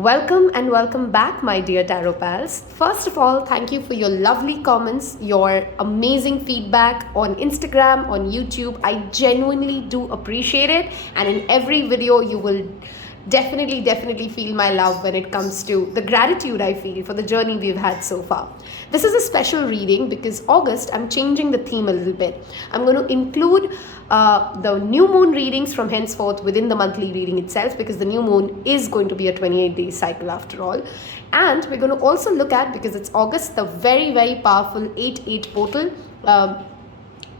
Welcome and welcome back, my dear Tarot pals. First of all, thank you for your lovely comments, your amazing feedback on Instagram, on YouTube. I genuinely do appreciate it, and in every video you will definitely feel my love when it comes to the gratitude I feel for the journey we've had so far. This is a special reading because August, I'm changing the theme a little bit. I'm going to include the new moon readings from henceforth within the monthly reading itself, because the new moon is going to be a 28-day cycle after all. And we're going to also look at, because it's August, the very powerful 8-8 portal.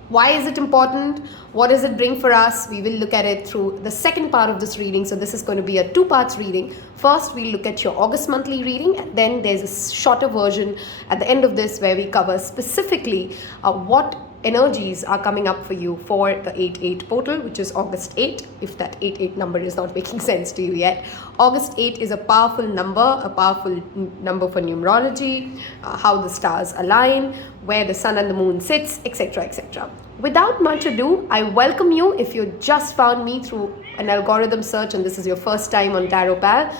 Why is it important? What does it bring for us? We will look at it through the second part of this reading. So this is going to be a 2-part reading. First, we'll look at your August monthly reading, and then there's a shorter version at the end of this where we cover specifically what energies are coming up for you for the 8-8 portal, which is August 8, if that 8-8 number is not making sense to you yet. August 8 is a powerful number for numerology, how the stars align, where the sun and the moon sits, etc, etc. Without much ado, I welcome you if you just found me through an algorithm search and this is your first time on Taropal.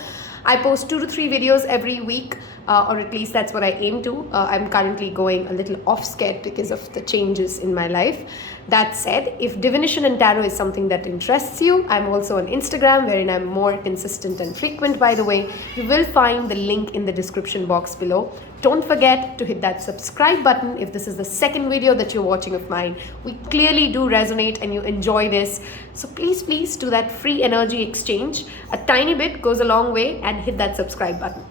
I post 2 to 3 videos every week, or at least that's what I aim to. I'm currently going a little off sked because of the changes in my life. That said, if divination and tarot is something that interests you, I'm also on Instagram, wherein I'm more consistent and frequent, by the way. You will find the link in the description box below. Don't forget to hit that subscribe button if this is the second video that you're watching of mine. We clearly do resonate and you enjoy this. So please do that free energy exchange. A tiny bit goes a long way, and hit that subscribe button.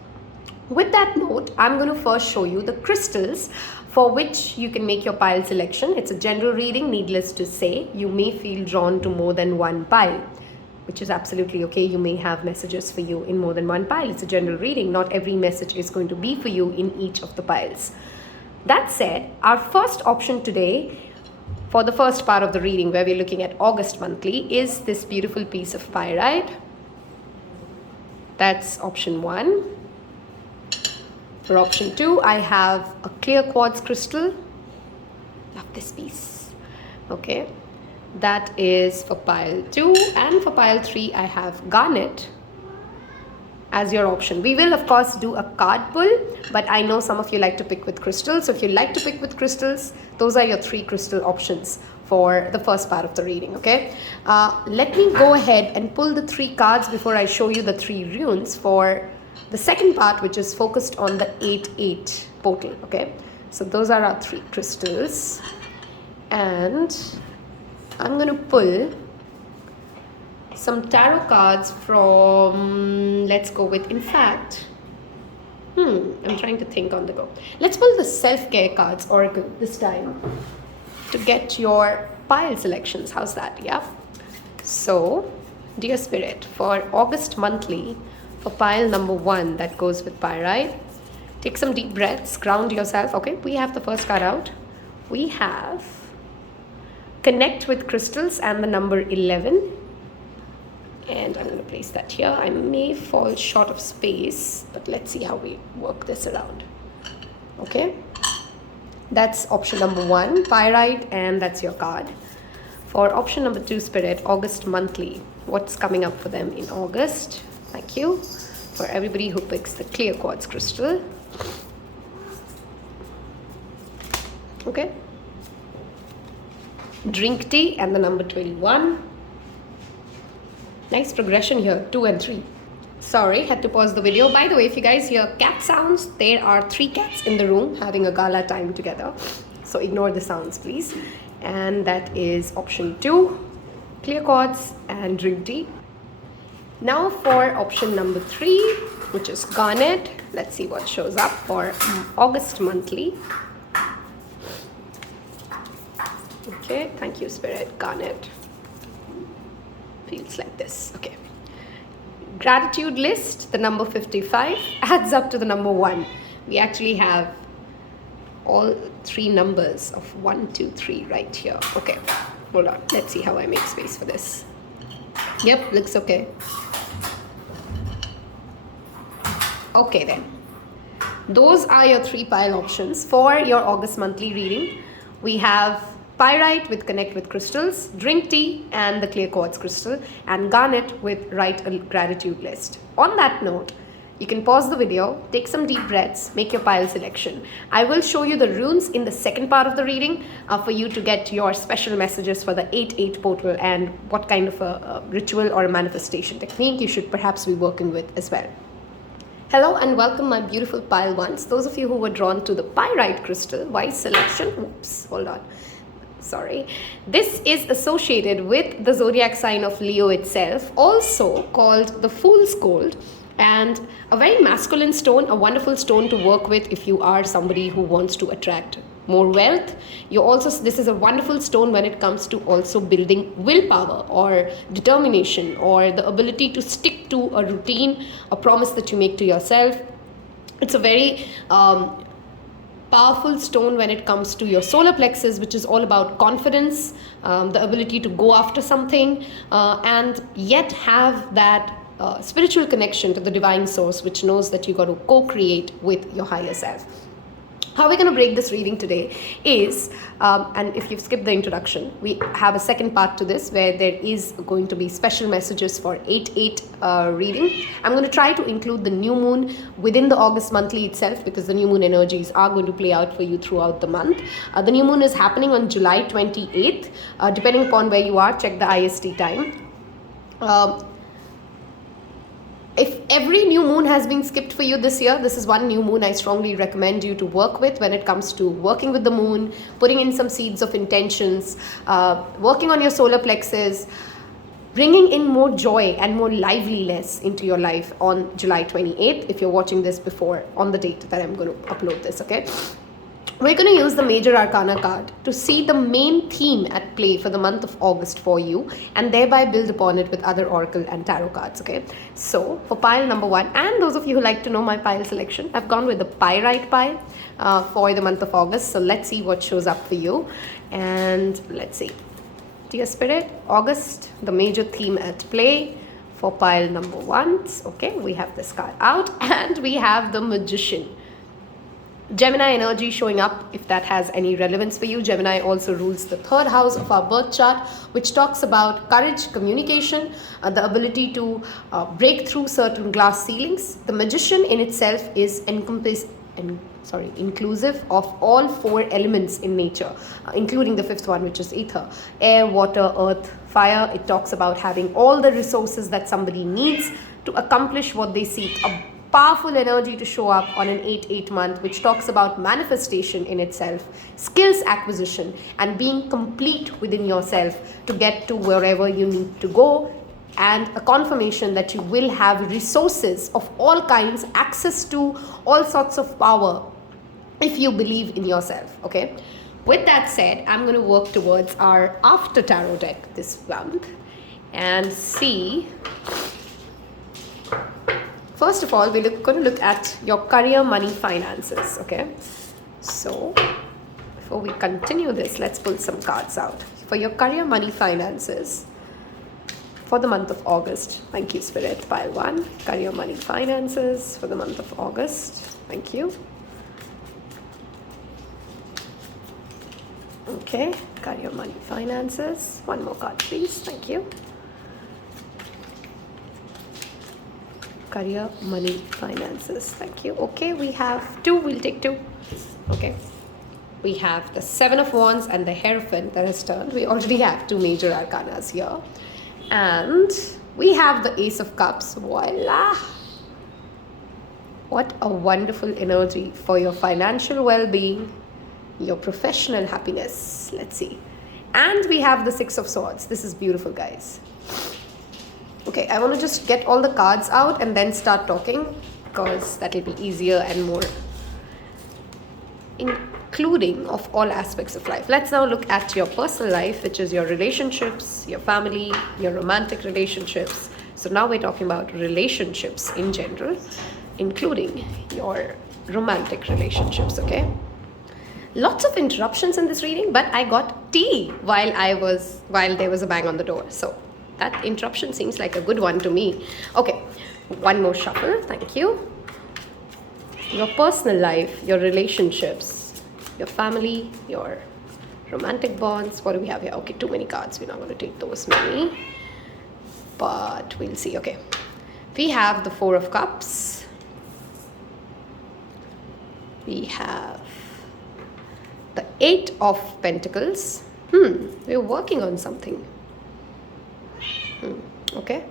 With that note, I'm going to first show you the crystals for which you can make your pile selection. It's a general reading, needless to say. You may feel drawn to more than one pile, which is absolutely okay. You may have messages for you in more than one pile. It's a general reading. Not every message is going to be for you in each of the piles. That said, our first option today for the first part of the reading, where we're looking at August monthly, is this beautiful piece of pyrite. That's option 1. For option 2, I have a clear quartz crystal. Love this piece. Okay. That is for pile 2. And for pile 3, I have garnet as your option. We will, of course, do a card pull, but I know some of you like to pick with crystals. So if you like to pick with crystals, those are your 3 crystal options for the first part of the reading, okay? Let me go ahead and pull the 3 cards before I show you the 3 runes for the second part, which is focused on the 8-8 portal, okay? So those are our 3 crystals. And I'm going to pull some tarot cards from, let's go with, in fact, I'm trying to think on the go. Let's pull the self-care cards oracle this time to get your pile selections. How's that? Yeah. So, dear Spirit, for August monthly, for pile number 1 that goes with pyrite, take some deep breaths, ground yourself. Okay, we have the first card out. We have connect with crystals and the number 11. And I'm going to place that here. I may fall short of space, but let's see how we work this around. Okay, that's option number 1, pyrite, and that's your card. For option number 2, Spirit, August monthly, what's coming up for them in August? Thank you for everybody who picks the clear quartz crystal. Okay. Drink tea and the number 21. Nice progression here, 2 and 3. Sorry, had to pause the video. By the way, if you guys hear cat sounds, there are 3 cats in the room having a gala time together. So ignore the sounds, please. And that is option 2, clear quartz and drink tea. Now for option number 3, which is garnet. Let's see what shows up for August monthly. Okay, thank you, Spirit. Garnet feels like this. Okay. Gratitude list, the number 55 adds up to the number 1. We actually have all 3 numbers of 1, 2, 3 right here. Okay, hold on. Let's see how I make space for this. Yep, looks okay. Okay then. Those are your 3 pile options for your August monthly reading. We have pyrite with connect with crystals, drink tea and the clear quartz crystal, and garnet with write a gratitude list. On that note, you can pause the video, take some deep breaths, make your pile selection. I will show you the runes in the second part of the reading for you to get your special messages for the 8-8 portal and what kind of a ritual or a manifestation technique you should perhaps be working with as well. Hello and welcome my beautiful pile ones. Those of you who were drawn to the Pyrite crystal, wise selection. Oops, hold on. Sorry. This is associated with the zodiac sign of Leo itself, also called the Fool's Gold, and a very masculine stone, a wonderful stone to work with if you are somebody who wants to attract more wealth. This is a wonderful stone when it comes to also building willpower or determination or the ability to stick to a routine, a promise that you make to yourself. It's a very powerful stone when it comes to your solar plexus, which is all about confidence, the ability to go after something, and yet have that spiritual connection to the divine source, which knows that you got to co-create with your higher self. How we're going to break this reading today is, and if you've skipped the introduction, we have a second part to this where there is going to be special messages for 8-8 reading. I'm going to try to include the new moon within the August monthly itself because the new moon energies are going to play out for you throughout the month. The new moon is happening on July 28th. Depending upon where you are, check the IST time. If every new moon has been skipped for you this year, this is one new moon I strongly recommend you to work with when it comes to working with the moon, putting in some seeds of intentions, working on your solar plexus, bringing in more joy and more liveliness into your life on July 28th if you're watching this before on the date that I'm going to upload this, okay? We're going to use the Major Arcana card to see the main theme at play for the month of August for you and thereby build upon it with other Oracle and Tarot cards, okay? So, for pile number 1, and those of you who like to know my pile selection, I've gone with the Pyrite pile for the month of August. So, let's see what shows up for you. And let's see. Dear Spirit, August, the major theme at play for pile number 1. Okay, we have this card out and we have the Magician. Gemini energy showing up if that has any relevance for you. Gemini also rules the 3rd house of our birth chart, which talks about courage, communication, the ability to break through certain glass ceilings. The Magician in itself is inclusive of all 4 elements in nature, including the 5th one, which is ether, air, water, earth, fire. It talks about having all the resources that somebody needs to accomplish what they seek. A powerful energy to show up on an 8-8 month, which talks about manifestation in itself, skills acquisition, and being complete within yourself to get to wherever you need to go, and a confirmation that you will have resources of all kinds, access to all sorts of power if you believe in yourself, okay? With that said, I'm going to work towards our after tarot deck this month and see. First of all, we're going to look at your career, money, finances, okay? So, before we continue this, let's pull some cards out. For your career, money, finances for the month of August. Thank you, Spirit. Pile 1, career, money, finances for the month of August. Thank you. Okay, career, money, finances. One more card, please. Thank you. Career, money, finances. Thank you. Okay, we have 2. We'll take 2. Okay. We have the 7 of Wands and the Hierophant that has turned. We already have 2 major arcanas here. And we have the Ace of Cups. Voila! What a wonderful energy for your financial well-being, your professional happiness. Let's see. And we have the 6 of Swords. This is beautiful, guys. Okay, I want to just get all the cards out and then start talking because that will be easier and more including of all aspects of life. Let's now look at your personal life, which is your relationships, your family, your romantic relationships. So now we're talking about relationships in general, including your romantic relationships, okay? Lots of interruptions in this reading, but I got tea while there was a bang on the door. So that interruption seems like a good one to me. Okay, one more shuffle. Thank you. Your personal life, your relationships, your family, your romantic bonds. What do we have here? Okay, too many cards. We're not going to take those many, but we'll see. Okay, we have the 4 of Cups, We have the 8 of Pentacles. We're working on something. Okay.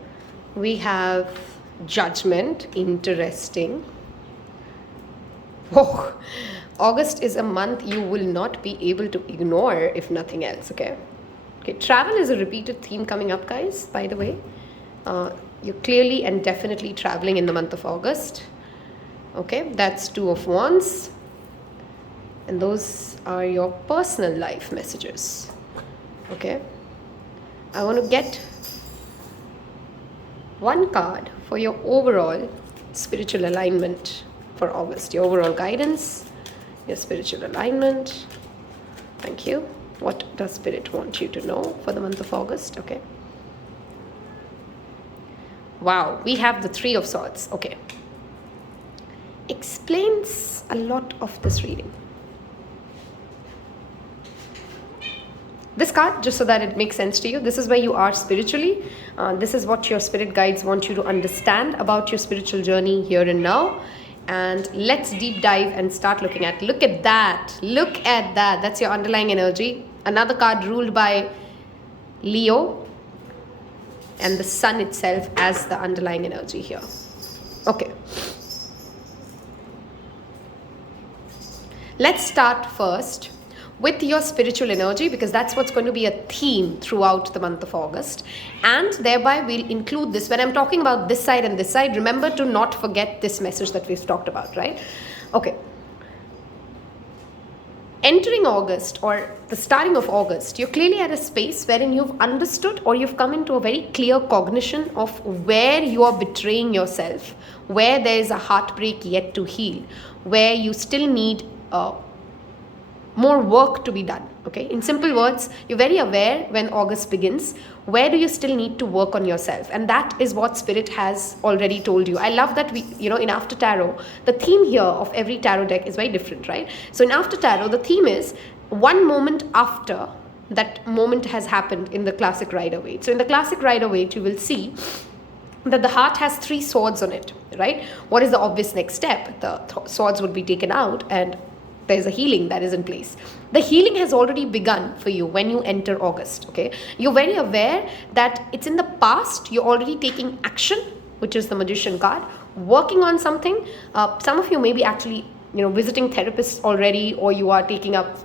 We have Judgment. Interesting. Oh, August is a month you will not be able to ignore, if nothing else. Okay. Okay. Travel is a repeated theme coming up, guys, by the way. You're clearly and definitely traveling in the month of August. Okay. That's 2 of Wands. And those are your personal life messages. Okay. I want to get one card for your overall spiritual alignment for August. Your overall guidance, your spiritual alignment. Thank you. What does Spirit want you to know for the month of August? Okay. Wow, we have the 3 of Swords. Okay. Explains a lot of this reading. This card, just so that it makes sense to you, this is where you are spiritually. This is what your spirit guides want you to understand about your spiritual journey here and now. And let's deep dive and start looking at, look at that. Look at that. That's your underlying energy. Another card ruled by Leo and the sun itself as the underlying energy here. Okay. Let's start first with your spiritual energy, because that's what's going to be a theme throughout the month of August. And thereby we'll include this. When I'm talking about this side and this side, remember to not forget this message that we've talked about, right? Okay. Entering August, or the starting of August, you're clearly at a space wherein you've understood, or you've come into a very clear cognition of where you are betraying yourself, where there is a heartbreak yet to heal, where you still need more work to be done. Okay, in simple words, you're very aware when August begins, where do you still need to work on yourself? And that is what Spirit has already told you. I love that we, in After Tarot, the theme here of every tarot deck is very different, right? So in After Tarot, the theme is one moment after that moment has happened in the classic Rider-Waite. So in the classic Rider-Waite, you will see that the heart has 3 swords on it, right? What is the obvious next step? The swords would be taken out and there's a healing that is in place. The healing has already begun for you when you enter August, okay? You're very aware that it's in the past, you're already taking action, which is the Magician card, working on something. Some of you may be actually, visiting therapists already, or you are taking up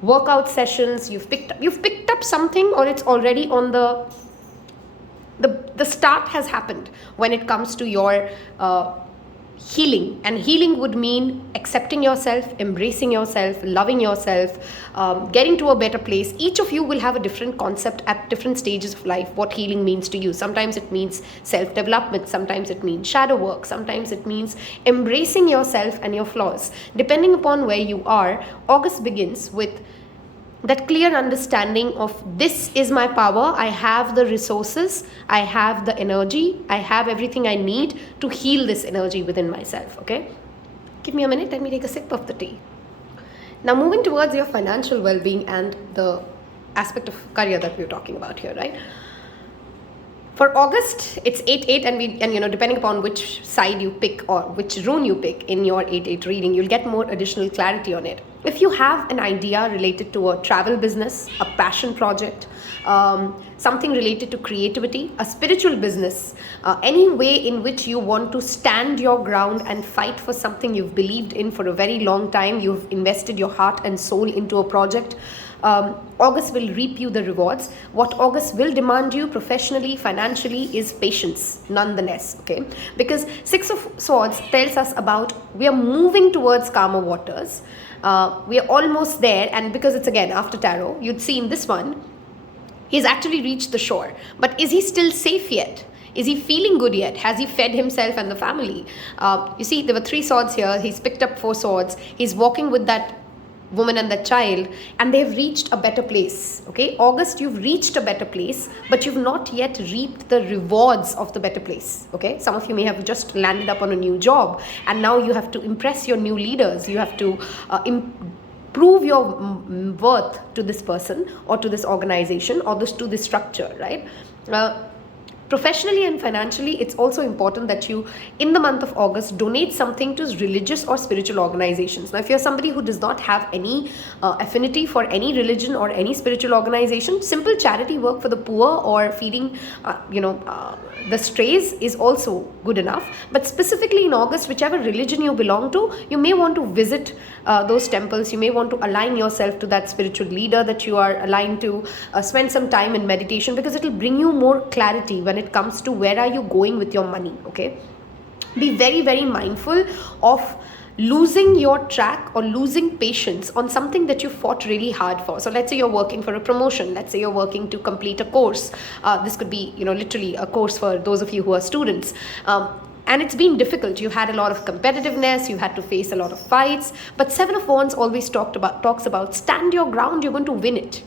workout sessions. You've picked up something, or it's already on the start has happened when it comes to your healing. And healing would mean accepting yourself, embracing yourself, loving yourself, getting to a better place. Each of you will have a different concept at different stages of life, what healing means to you. Sometimes it means self-development, sometimes it means shadow work, sometimes it means embracing yourself and your flaws. Depending upon where you are, August begins with that clear understanding of, this is my power, I have the resources, I have the energy, I have everything I need to heal this energy within myself, okay? Give me a minute, let me take a sip of the tea. Now moving towards your financial well-being and the aspect of career that we're talking about here, right? For August, it's 8-8, and depending upon which side you pick or which rune you pick in your 8-8 reading, you'll get more additional clarity on it. If you have an idea related to a travel business, a passion project, something related to creativity, a spiritual business, any way in which you want to stand your ground and fight for something you've believed in for a very long time, you've invested your heart and soul into a project, August will reap you the rewards. What August will demand you professionally, financially, is patience nonetheless, okay? Because 6 of Swords tells us about, we are moving towards calmer waters. We are almost there, and because it's again after tarot, you'd see in this one, he's actually reached the shore. But is he still safe yet? Is he feeling good yet? Has he fed himself and the family? You see, there were 3 swords here. He's picked up 4 swords. He's walking with that woman and that child, and they've reached a better place, okay? August, you've reached a better place, but you've not yet reaped the rewards of the better place, okay? Some of you may have just landed up on a new job, and now you have to impress your new leaders. You have to prove your worth to this person or to this organization or to this structure, right? Professionally and financially, it's also important that you, in the month of August, donate something to religious or spiritual organizations. Now, if you're somebody who does not have any affinity for any religion or any spiritual organization, simple charity work for the poor or feeding, the strays is also good enough. But specifically in August, whichever religion you belong to, you may want to visit those temples. You may want to align yourself to that spiritual leader that you are aligned to, spend some time in meditation, because it will bring you more clarity when it comes to where are you going with your money. Okay, be very, very mindful of losing your track or losing patience on something that you fought really hard for. So let's say you're working for a promotion, let's say you're working to complete a course. This could be, literally a course for those of you who are students. And it's been difficult. You've had a lot of competitiveness, you've had to face a lot of fights, but Seven of Wands always talks about stand your ground, you're going to win it.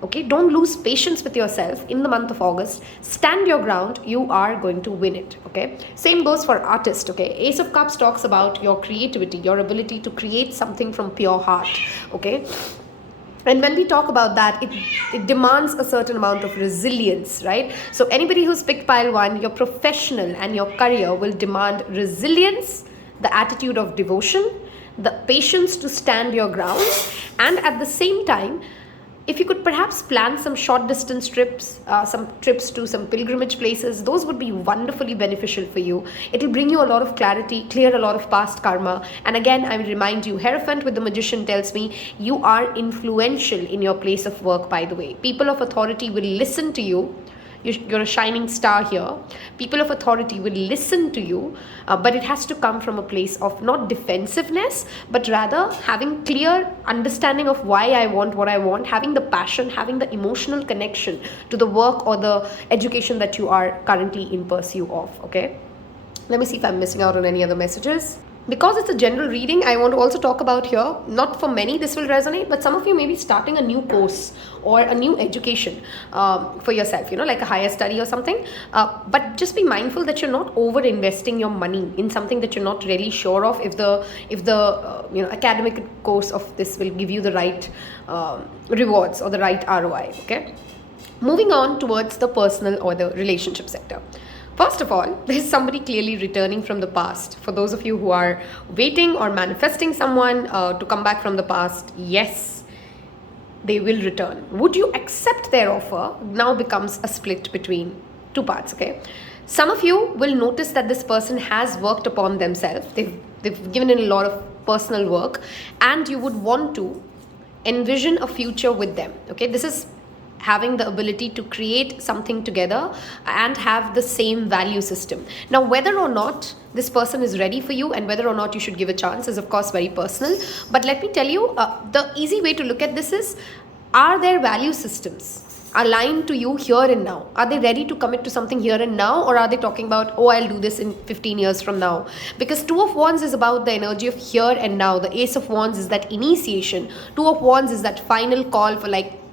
Okay, don't lose patience with yourself in the month of August. Stand your ground, you are going to win it. Okay, same goes for artists. Okay, Ace of Cups talks about your creativity, your ability to create something from pure heart. Okay, and when we talk about that, it demands a certain amount of resilience, right? So anybody who's picked pile 1, your professional and your career will demand resilience, the attitude of devotion, the patience to stand your ground, and at the same time, if you could perhaps plan some short distance trips, some trips to some pilgrimage places, those would be wonderfully beneficial for you. It will bring you a lot of clarity, clear a lot of past karma. And again, I will remind you, Hierophant with the Magician tells me you are influential in your place of work, by the way. People of authority will listen to you. You're a shining star here. People of authority will listen to you, but it has to come from a place of not defensiveness, but rather having clear understanding of why I want what I want, having the passion, having the emotional connection to the work or the education that you are currently in pursuit of. Okay, let me see if I'm missing out on any other messages. Because it's a general reading, I want to also talk about here, not for many this will resonate, but some of you may be starting a new course or a new education for yourself, like a higher study or something. But just be mindful that you're not over investing your money in something that you're not really sure of if the academic course of this will give you the right rewards or the right ROI. Okay, moving on towards the personal or the relationship sector. First of all, there's somebody clearly returning from the past. For those of you who are waiting or manifesting someone to come back from the past, yes, they will return. Would you accept their offer? Now becomes a split between two parts, okay? Some of you will notice that this person has worked upon themselves. They've given in a lot of personal work, and you would want to envision a future with them, okay? This is having the ability to create something together and have the same value system. Now, whether or not this person is ready for you and whether or not you should give a chance is of course very personal. But let me tell you, the easy way to look at this is, are their value systems aligned to you here and now? Are they ready to commit to something here and now, or are they talking about, oh, I'll do this in 15 years from now? Because Two of Wands is about the energy of here and now. The Ace of Wands is that initiation. Two of Wands is that final call for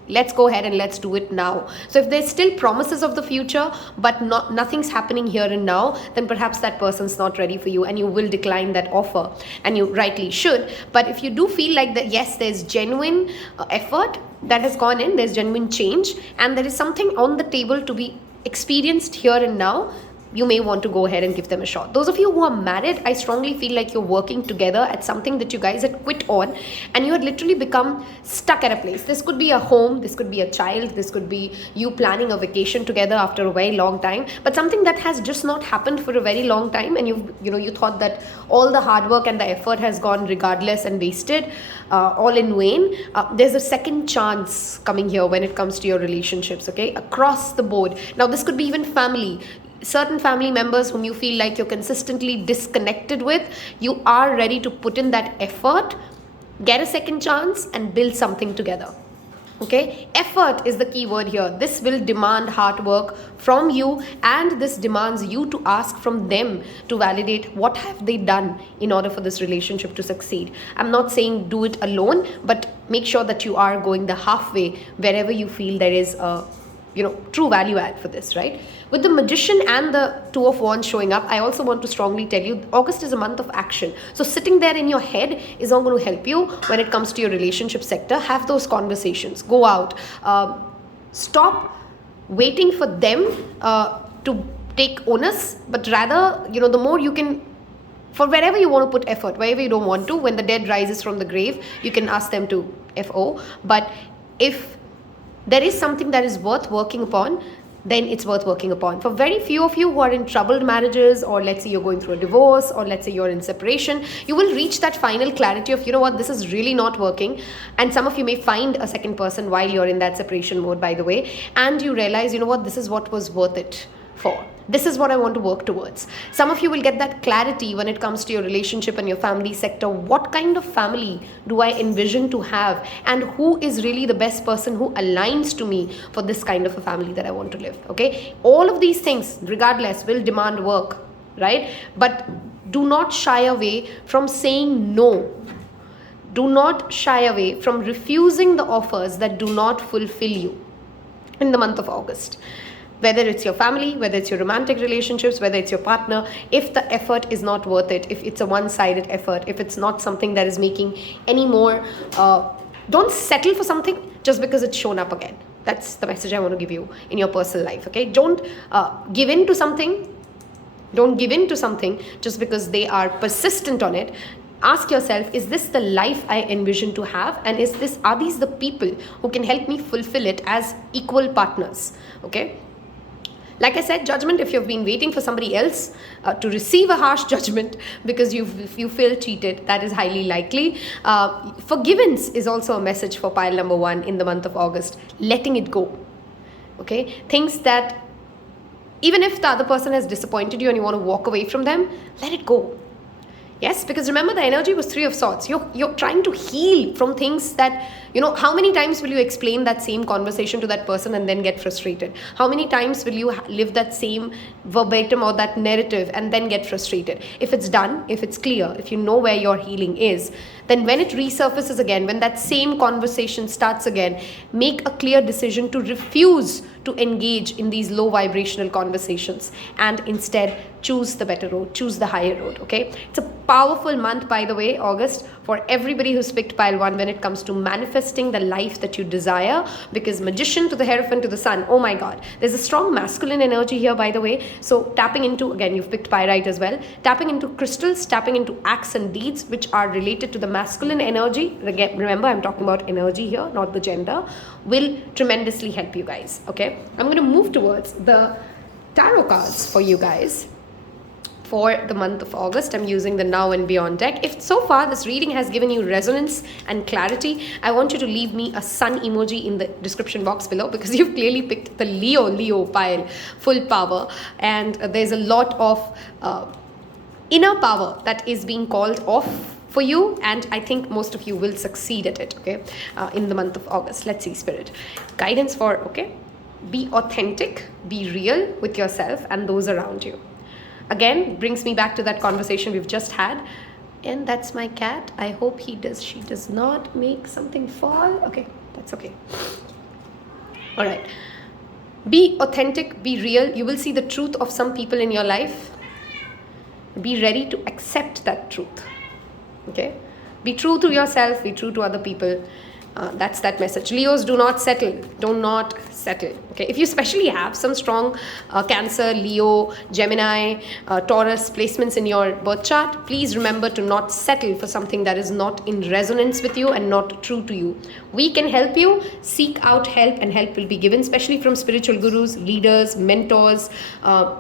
let's go ahead and let's do it now. So if there's still promises of the future, but nothing's happening here and now, then perhaps that person's not ready for you and you will decline that offer, and you rightly should. But if you do feel like that, yes, there's genuine effort that has gone in, there's genuine change, and there is something on the table to be experienced here and now, you may want to go ahead and give them a shot. Those of you who are married, I strongly feel like you're working together at something that you guys had quit on, and you had literally become stuck at a place. This could be a home, this could be a child, this could be you planning a vacation together after a very long time, but something that has just not happened for a very long time, and you thought that all the hard work and the effort has gone regardless and wasted, all in vain. There's a second chance coming here when it comes to your relationships, okay, across the board. Now, this could be even family. Certain family members whom you feel like you're consistently disconnected with, you are ready to put in that effort, get a second chance, and build something together. Okay, effort is the key word here. This will demand hard work from you, and this demands you to ask from them to validate what have they done in order for this relationship to succeed. I'm not saying do it alone, but make sure that you are going the halfway wherever you feel there is a true value add for this, right? With the Magician and the Two of Wands showing up, I also want to strongly tell you, August is a month of action. So sitting there in your head is not going to help you when it comes to your relationship sector. Have those conversations. Go out. Stop waiting for them to take onus, but rather, the more you can, for wherever you want to put effort, wherever you don't want to, when the dead rises from the grave, you can ask them to FO. But if there is something that is worth working upon, then it's worth working upon. For very few of you who are in troubled marriages, or let's say you're going through a divorce, or let's say you're in separation, you will reach that final clarity of, this is really not working. And some of you may find a second person while you're in that separation mode, by the way, and you realize, this is what was worth it for. This is what I want to work towards. Some of you will get that clarity when it comes to your relationship and your family sector. What kind of family do I envision to have, and who is really the best person who aligns to me for this kind of a family that I want to live? Okay, all of these things, regardless, will demand work, right? But do not shy away from saying no. Do not shy away from refusing the offers that do not fulfill you in the month of August. Whether it's your family, whether it's your romantic relationships, whether it's your partner, if the effort is not worth it, if it's a one-sided effort, if it's not something that is making any more, don't settle for something just because it's shown up again. That's the message I want to give you in your personal life, okay? Don't give in to something. Don't give in to something just because they are persistent on it. Ask yourself, is this the life I envision to have? And are these the people who can help me fulfill it as equal partners, okay? Like I said, judgment, if you've been waiting for somebody else to receive a harsh judgment because you feel cheated, that is highly likely. Forgiveness is also a message for pile number 1 in the month of August. Letting it go. Okay? Things that, even if the other person has disappointed you and you want to walk away from them, let it go. Yes, because remember, the energy was 3 of Swords. You're trying to heal from things that, how many times will you explain that same conversation to that person and then get frustrated? How many times will you live that same verbatim or that narrative and then get frustrated? If it's done, if it's clear, if you know where your healing is, then when it resurfaces again, when that same conversation starts again, make a clear decision to refuse to engage in these low vibrational conversations and instead choose the better road, choose the higher road, okay? It's a powerful month, by the way, August, for everybody who's picked pile 1 when it comes to manifesting the life that you desire, because Magician to the Hierophant to the Sun, oh my God, there's a strong masculine energy here, by the way. So tapping into, again, you've picked Pyrite as well, tapping into crystals, tapping into acts and deeds which are related to the masculine energy. Again, remember, I'm talking about energy here, not the gender, will tremendously help you guys, okay? I'm going to move towards the tarot cards for you guys. For the month of August, I'm using the Now and Beyond deck. If so far this reading has given you resonance and clarity, I want you to leave me a sun emoji in the description box below, because you've clearly picked the Leo pile, full power, and there's a lot of inner power that is being called off for you, and I think most of you will succeed at it, okay, in the month of August. Let's see, Spirit. Guidance for, okay, be authentic, be real with yourself and those around you. Again, brings me back to that conversation we've just had. And that's my cat. I hope she does not make something fall. Okay, that's okay. All right. Be authentic, be real. You will see the truth of some people in your life. Be ready to accept that truth. Okay? Be true to yourself, be true to other people. That's that message. Leos, do not settle. Do not settle. Okay, if you especially have some strong Cancer, Leo, Gemini, Taurus placements in your birth chart, please remember to not settle for something that is not in resonance with you and not true to you. We can help you. Seek out help, and help will be given, especially from spiritual gurus, leaders, mentors,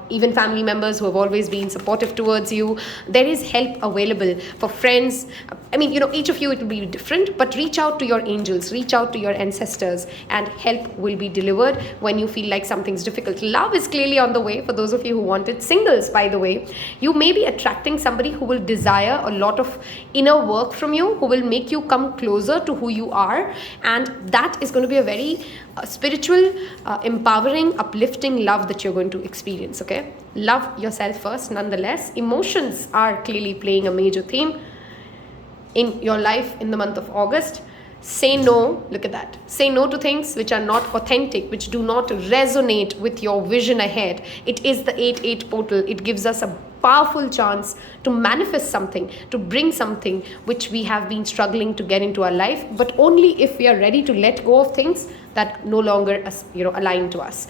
even family members who have always been supportive towards you. There is help available for friends. I mean, each of you, it will be different, but reach out to your angels, reach out to your ancestors, and help will be delivered when you feel like something's difficult. Love is clearly on the way for those of you who want it. Singles, by the way, you may be attracting somebody who will desire a lot of inner work from you, who will make you come closer to who you are, and that is going to be a very spiritual, empowering, uplifting love that you're going to experience, okay? Love yourself first, nonetheless. Emotions are clearly playing a major theme in your life in the month of August. Say no, look at that. Say no to things which are not authentic, which do not resonate with your vision ahead. It is the 8-8 portal. It gives us a powerful chance to manifest something, to bring something which we have been struggling to get into our life, but only if we are ready to let go of things that no longer align to us.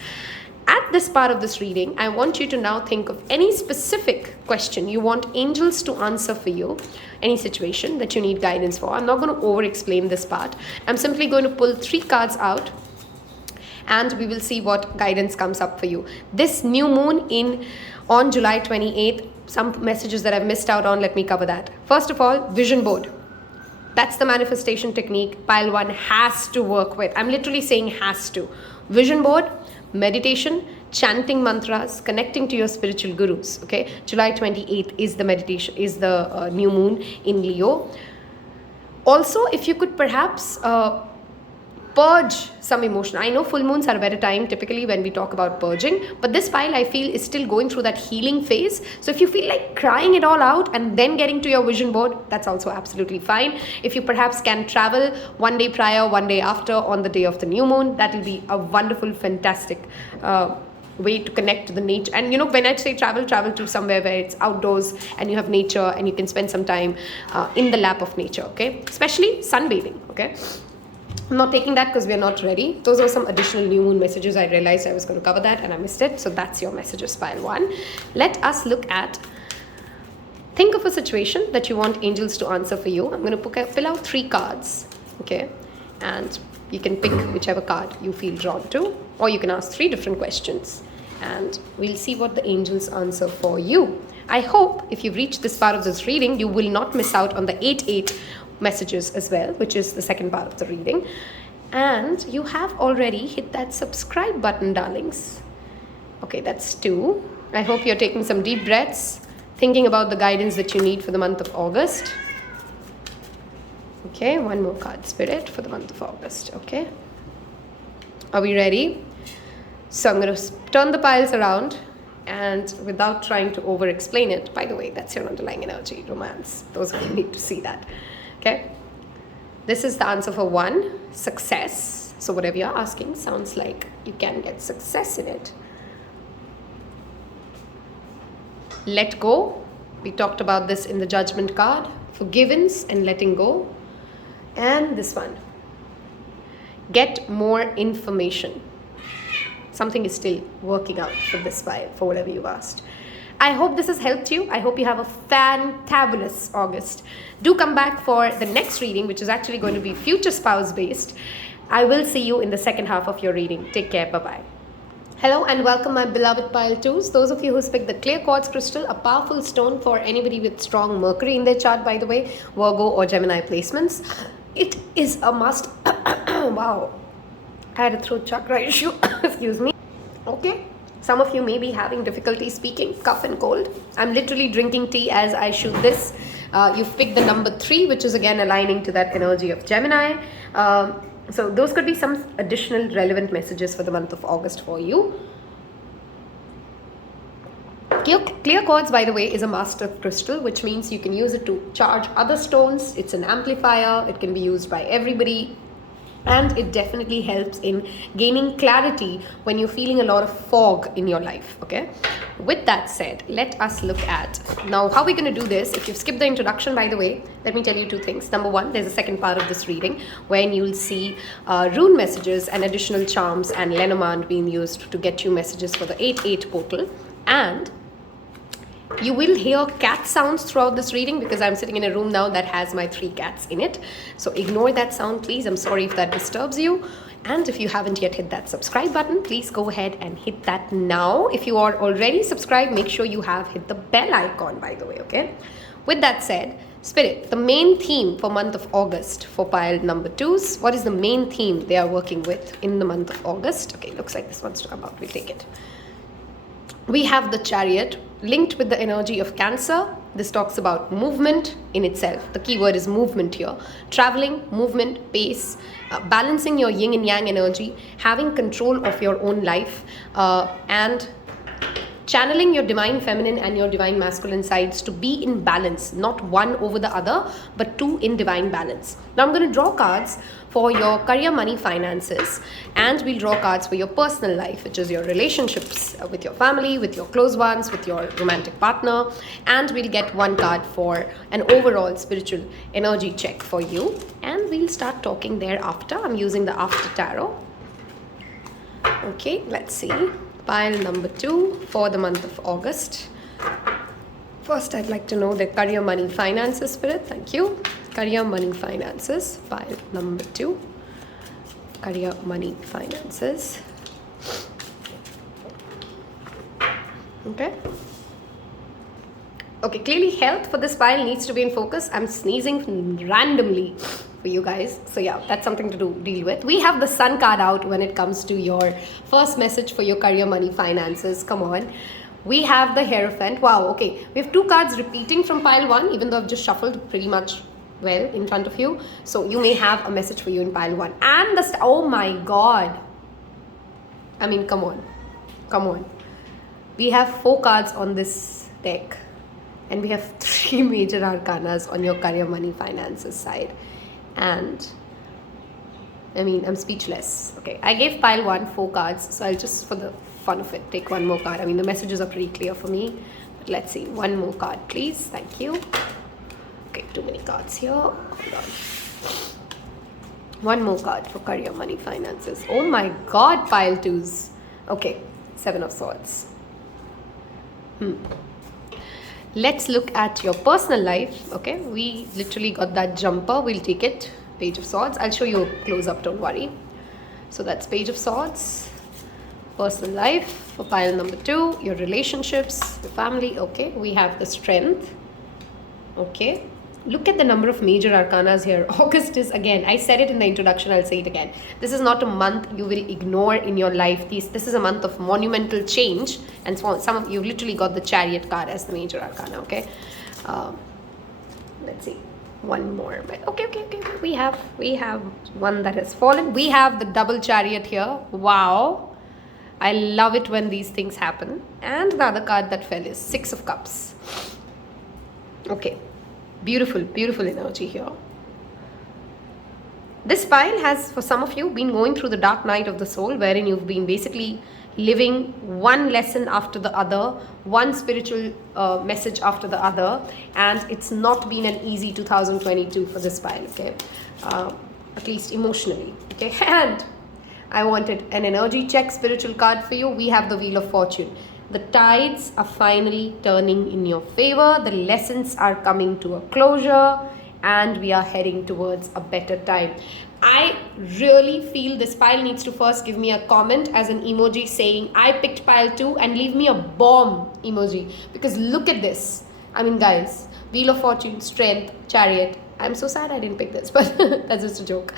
At this part of this reading, I want you to now think of any specific question you want angels to answer for you, any situation that you need guidance for. I'm not going to over-explain this part. I'm simply going to pull 3 cards out and we will see what guidance comes up for you. This new moon on July 28th, some messages that I've missed out on, let me cover that. First of all, vision board. That's the manifestation technique pile 1 has to work with. I'm literally saying has to. Vision board, meditation, chanting mantras, connecting to your spiritual gurus. Okay, July 28th is the meditation, is the new moon in Leo. Also, if you could perhaps purge some emotion. I know full moons are a better time typically when we talk about purging, but this pile I feel is still going through that healing phase. So if you feel like crying it all out and then getting to your vision board, that's also absolutely fine. If you perhaps can travel one day prior, one day after on the day of the new moon, that will be a wonderful, fantastic way to connect to the nature. And you know, when I say travel to somewhere where it's outdoors and you have nature and you can spend some time in the lap of nature, okay? Especially sunbathing, okay? I'm not taking that because we are not ready. Those are some additional new moon messages. I realized I was going to cover that and I missed it. So that's your messages pile 1. Let us look at, think of a situation that you want angels to answer for you. I'm going to fill out 3 cards, okay? And you can pick whichever card you feel drawn to, or you can ask 3 different questions and we'll see what the angels answer for you. I hope if you've reached this part of this reading, you will not miss out on the 8-8 messages as well, which is the second part of the reading. And you have already hit that subscribe button, darlings. Okay, that's 2. I hope you're taking some deep breaths, thinking about the guidance that you need for the month of August. Okay, 1 more card, Spirit, for the month of August. Okay, are we ready? So I'm going to turn the piles around, and without trying to over explain it, by the way, that's your underlying energy, romance. Those of you need to see that. Okay, this is the answer for 1, success. So whatever you're asking sounds like you can get success in it. Let go. We talked about this in the judgment card. Forgiveness and letting go. And this one, get more information. Something is still working out for this file, for whatever you've asked. I hope this has helped you. I hope you have a fantabulous August. Do come back for the next reading, which is actually going to be future spouse based. I will see you in the second half of your reading. Take care. Bye-bye. Hello and welcome my beloved pile 2s. Those of you who picked the clear quartz crystal, a powerful stone for anybody with strong Mercury in their chart, by the way, Virgo or Gemini placements. It is a must. Wow. I had a throat chakra issue. Excuse me. Okay. Some of you may be having difficulty speaking, cough and cold. I'm literally drinking tea as I shoot this. You've picked the number 3, which is again aligning to that energy of Gemini. So those could be some additional relevant messages for the month of August for you. Clear quartz, by the way, is a master crystal, which means you can use it to charge other stones. It's an amplifier. It can be used by everybody. And it definitely helps in gaining clarity when you're feeling a lot of fog in your life, okay? With that said, let us look at now how we're going to do this. If you've skipped the introduction, by the way, let me tell you 2 things. Number 1, there's a second part of this reading when you'll see rune messages and additional charms and Lenormand being used to get you messages for the 8-8 portal. And you will hear cat sounds throughout this reading because I'm sitting in a room now that has my 3 cats in it. So ignore that sound, please. I'm sorry if that disturbs you. And if you haven't yet hit that subscribe button, please go ahead and hit that now. If you are already subscribed, make sure you have hit the bell icon, by the way, okay? With that said, Spirit, the main theme for month of August for pile number 2s, what is the main theme they are working with in the month of August? Okay, looks like this wants to come out. We'll take it. We have the Chariot linked with the energy of Cancer. This talks about movement in itself. The key word is movement here. Traveling, movement, pace, balancing your yin and yang energy, having control of your own life, and channeling your divine feminine and your divine masculine sides to be in balance, not one over the other, but 2 in divine balance. Now I'm going to draw cards for your career, money, finances, and we'll draw cards for your personal life, which is your relationships with your family, with your close ones, with your romantic partner, and we'll get 1 card for an overall spiritual energy check for you, and we'll start talking thereafter. I'm using the After Tarot. Okay, let's see. Pile number 2 for the month of August. First, I'd like to know the career, money, finances spirit. Thank you. Career, money, finances. Pile number 2. Career, money, finances. Okay. Okay, clearly health for this pile needs to be in focus. I'm sneezing randomly for you guys. So yeah, that's something to deal with. We have the sun card out when it comes to your first message for your career, money, finances. Come on. We have the Hierophant. Wow, okay. We have 2 cards repeating from pile 1, even though I've just shuffled pretty much well in front of you. So you may have a message for you in pile 1. And the oh my god. I mean, come on. Come on. We have 4 cards on this deck. And we have 3 major arcanas on your career, money, finances side. And I mean, I'm speechless. Okay, I gave pile 1 4 cards. So I'll just, for the fun of it, take one more card. I mean, the messages are pretty clear for me. But let's see. One more card, please. Thank you. Okay, too many cards here. Hold on. One more card for career, money, finances. Oh my god, pile 2s. Okay, 7 of Swords. Let's look at your personal life. Okay, we literally got that jumper. We'll take it. Page of Swords. I'll show you a close up, don't worry. So that's Page of Swords. Personal life for pile number 2. Your relationships, your family. Okay, we have the Strength. Okay, look at the number of major arcanas here. August is, again, I said it in the introduction, I'll say it again. This is not a month you will ignore in your life. This is a month of monumental change. And some of you literally got the Chariot card as the major arcana, okay? Let's see. One more. But okay. We have one that has fallen. We have the double Chariot here. Wow. I love it when these things happen. And the other card that fell is 6 of Cups. Okay. Beautiful energy here. This pile has, for some of you, been going through the dark night of the soul, wherein you've been basically living one lesson after the other, one spiritual message after the other, and it's not been an easy 2022 for this pile, okay? At least emotionally, okay? And I wanted an energy check spiritual card for you. We have the Wheel of Fortune. The tides are finally turning in your favor. The lessons are coming to a closure and we are heading towards a better time. I really feel this pile needs to first give me a comment as an emoji saying I picked pile 2 and leave me a bomb emoji, because look at this. I mean, guys, Wheel of Fortune, Strength, Chariot. I'm so sad I didn't pick this, but that's just a joke.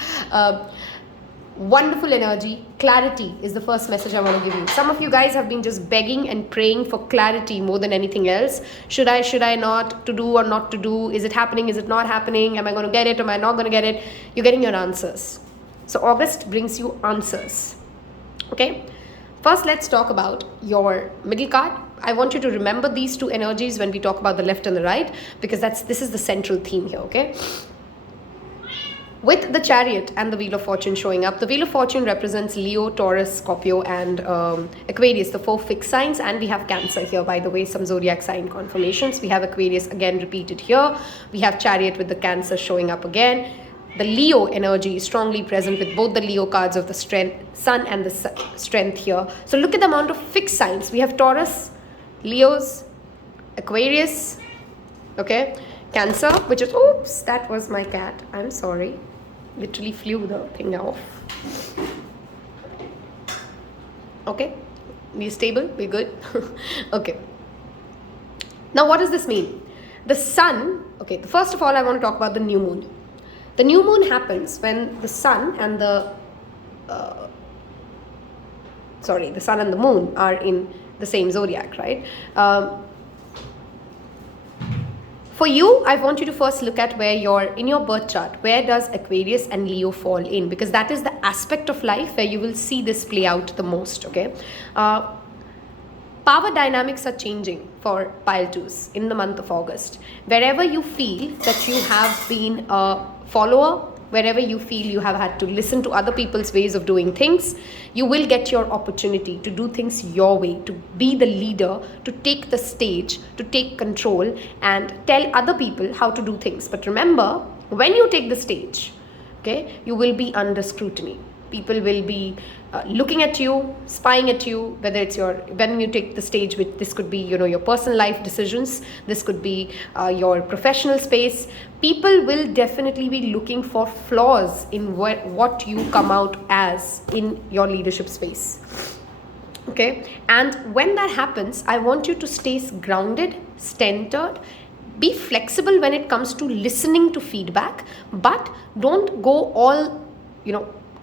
Wonderful energy. Clarity is the first message I want to give you. Some of you guys have been just begging and praying for clarity more than anything else. Should I not, to do or not to do? Is it happening? Is it not happening? Am I going to get it? Am I not going to get it? You're getting your answers. So August brings you answers. Okay. First, let's talk about your middle card. I want you to remember these 2 energies when we talk about the left and the right, because this is the central theme here. Okay. With the Chariot and the Wheel of Fortune showing up, the Wheel of Fortune represents Leo, Taurus, Scorpio and Aquarius, the 4 fixed signs, and we have Cancer here, by the way, some zodiac sign confirmations. We have Aquarius again repeated here. We have Chariot with the Cancer showing up again. The Leo energy is strongly present with both the Leo cards of the Strength, Sun and the Strength here. So look at the amount of fixed signs. We have Taurus, Leos, Aquarius, okay, Cancer, which is, oops, that was my cat. I'm sorry. Literally flew the thing off. Okay, we're stable, we're good. Okay. Now, what does this mean? The sun, okay, first of all, I want to talk about the new moon. The new moon happens when the sun and the sun and the moon are in the same zodiac, right? For you, I want you to first look at where in your birth chart, where does Aquarius and Leo fall in? Because that is the aspect of life where you will see this play out the most, okay? Power dynamics are changing for pile 2s in the month of August. Wherever you feel that you have been a follower, wherever you feel you have had to listen to other people's ways of doing things, you will get your opportunity to do things your way, to be the leader, to take the stage, to take control and tell other people how to do things. But remember, when you take the stage, okay, you will be under scrutiny. People will be looking at you, spying at you, whether it's when you take the stage, which this could be, your personal life decisions, this could be your professional space. People will definitely be looking for flaws in what you come out as in your leadership space. Okay, and when that happens, I want you to stay grounded, centered, be flexible when it comes to listening to feedback, but don't go all,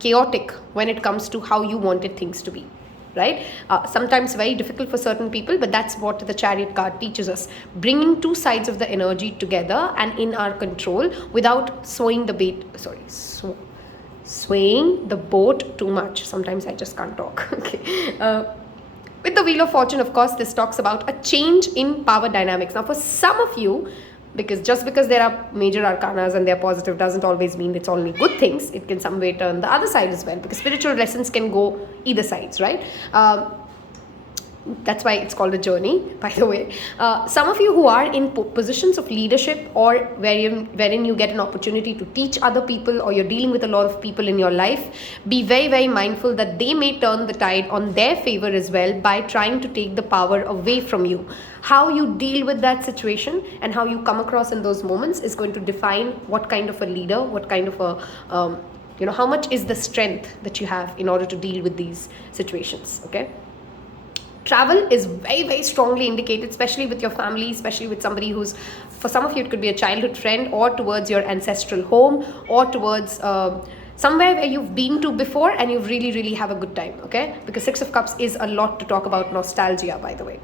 chaotic when it comes to how you wanted things to be, right? Sometimes very difficult for certain people, but that's what the Chariot card teaches us. Bringing two sides of the energy together and in our control without swaying the boat too much. Sometimes I just can't talk. Okay. With the Wheel of Fortune, of course, this talks about a change in power dynamics. Now, for some of you, just because there are major arcanas and they're positive doesn't always mean it's only good things. It can some way turn the other side as well, because spiritual lessons can go either sides, right? That's why it's called a journey, by the way. Some of you who are in positions of leadership, or wherein you get an opportunity to teach other people, or you're dealing with a lot of people in your life, be very, very mindful that they may turn the tide on their favor as well by trying to take the power away from you. How you deal with that situation and how you come across in those moments is going to define what kind of a leader, what kind of a, how much is the strength that you have in order to deal with these situations, okay? Travel is very, very strongly indicated, especially with your family, especially with somebody who's, for some of you, it could be a childhood friend, or towards your ancestral home, or towards somewhere where you've been to before and you really, really have a good time, okay? Because Six of Cups is a lot to talk about nostalgia, by the way.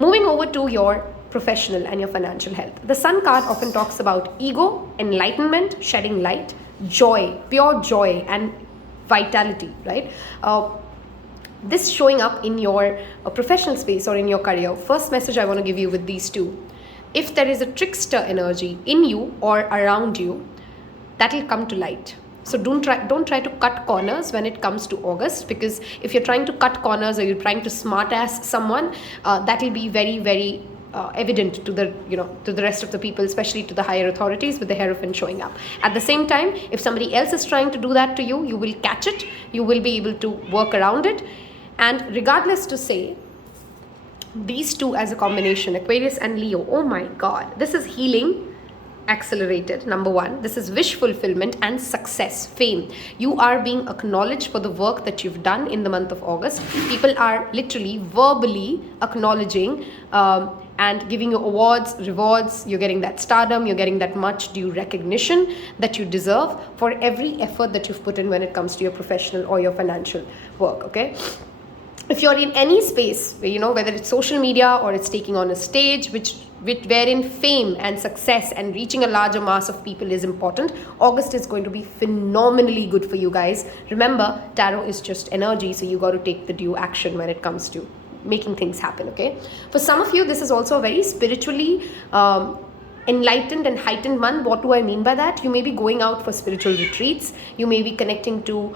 Moving over to your professional and your financial health. The Sun card often talks about ego, enlightenment, shedding light, joy, pure joy, and vitality, right? This showing up in your professional space or in your career. First message I want to give you with these two. If there is a trickster energy in you or around you, that will come to light. So don't try to cut corners when it comes to August, because if you're trying to cut corners or you're trying to smart ass someone, that will be very, very evident to the rest of the people, especially to the higher authorities, with the Hierophant showing up. At the same time, if somebody else is trying to do that to you, you will catch it, you will be able to work around it. And regardless to say, these two as a combination, Aquarius and Leo, oh my God, this is healing accelerated, number one. This is wish fulfillment and success, fame. You are being acknowledged for the work that you've done in the month of August. People are literally verbally acknowledging and giving you awards, rewards. You're getting that stardom, you're getting that much due recognition that you deserve for every effort that you've put in when it comes to your professional or your financial work, okay? If you're in any space, whether it's social media or it's taking on a stage, wherein fame and success and reaching a larger mass of people is important, August is going to be phenomenally good for you guys. Remember, tarot is just energy, so you got to take the due action when it comes to making things happen, okay? For some of you, this is also a very spiritually enlightened and heightened month. What do I mean by that? You may be going out for spiritual retreats. You may be connecting to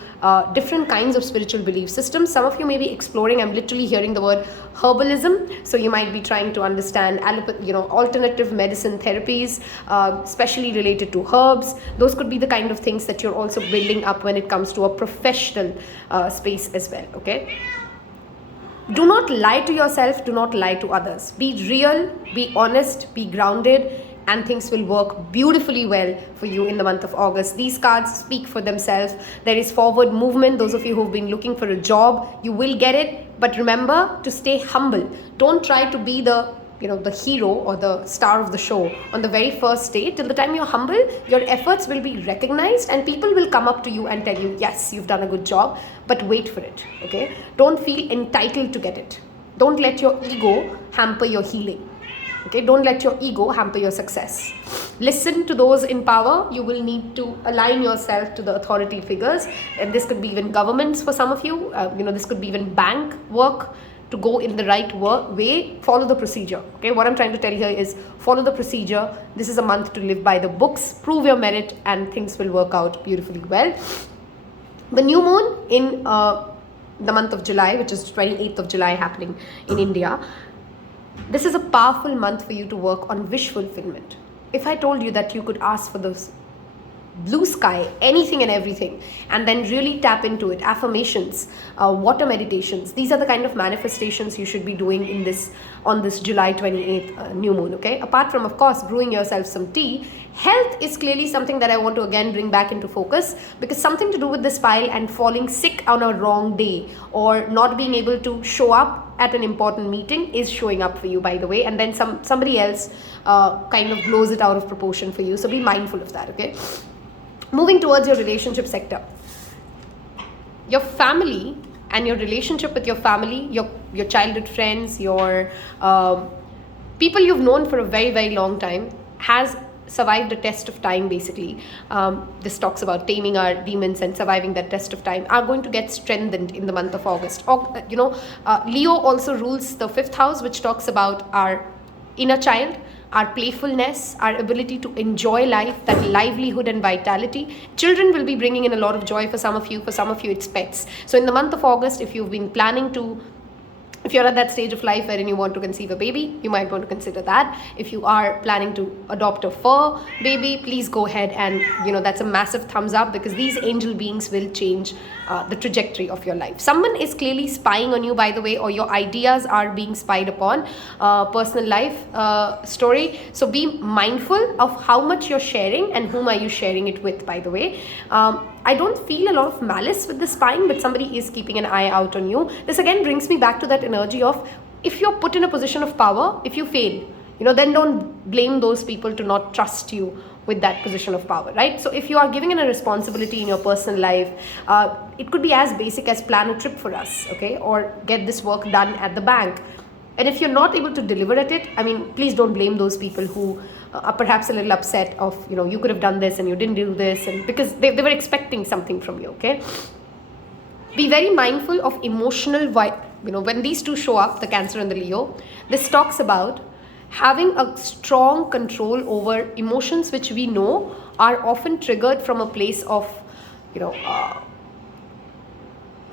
different kinds of spiritual belief systems. Some of you may be exploring, I'm literally hearing the word herbalism. So you might be trying to understand alternative medicine therapies, especially related to herbs. Those could be the kind of things that you're also building up when it comes to a professional space as well, okay? Do not lie to yourself, do not lie to others. Be real, be honest, be grounded, and things will work beautifully well for you in the month of August. These cards speak for themselves. There is forward movement. Those of you who've been looking for a job, you will get it. But remember to stay humble. Don't try to be the hero or the star of the show on the very first day. Till the time you're humble, your efforts will be recognized and people will come up to you and tell you, yes, you've done a good job, but wait for it, okay? Don't feel entitled to get it. Don't let your ego hamper your healing, okay? Don't let your ego hamper your success. Listen to those in power. You will need to align yourself to the authority figures, and this could be even governments for some of you. This could be even bank work. To go in the right way, follow the procedure. Okay, what I'm trying to tell here is follow the procedure. This is a month to live by the books, prove your merit, and things will work out beautifully well. The new moon in the month of July, which is 28th of July happening in India, this is a powerful month for you to work on wish fulfillment. If I told you that you could ask for those blue sky, anything and everything, and then really tap into it. Affirmations, water meditations, these are the kind of manifestations you should be doing in this on this July 28th new moon. Okay, apart from, of course, brewing yourself some tea, health is clearly something that I want to again bring back into focus, because something to do with this pile and falling sick on a wrong day or not being able to show up at an important meeting is showing up for you, by the way, and then somebody else kind of blows it out of proportion for you. So be mindful of that. Okay, moving towards your relationship sector, your family and your relationship with your family, your childhood friends, your people you've known for a very, very long time, has survived a test of time. Basically, this talks about taming our demons and surviving that test of time, are going to get strengthened in the month of August. Leo also rules the 5th house, which talks about our inner child, our playfulness, our ability to enjoy life, that livelihood and vitality. Children will be bringing in a lot of joy for some of you. For some of you, it's pets. So in the month of August, if you've been planning to, if you're at that stage of life wherein you want to conceive a baby, you might want to consider that. If you are planning to adopt a fur baby, please go ahead and, that's a massive thumbs up, because these angel beings will change the trajectory of your life. Someone is clearly spying on you, by the way, or your ideas are being spied upon. Personal life story. So be mindful of how much you're sharing and whom are you sharing it with, by the way. I don't feel a lot of malice with the spying, but somebody is keeping an eye out on you. This again brings me back to that energy of, if you're put in a position of power, if you fail, then don't blame those people to not trust you with that position of power, right? So if you are giving in a responsibility in your personal life, it could be as basic as plan a trip for us, okay, or get this work done at the bank. And if you're not able to deliver at it, please don't blame those people who are perhaps a little upset of, you could have done this and you didn't do this, and because they were expecting something from you. Okay, be very mindful of emotional when these two show up, the Cancer and the Leo. This talks about having a strong control over emotions, which we know are often triggered from a place of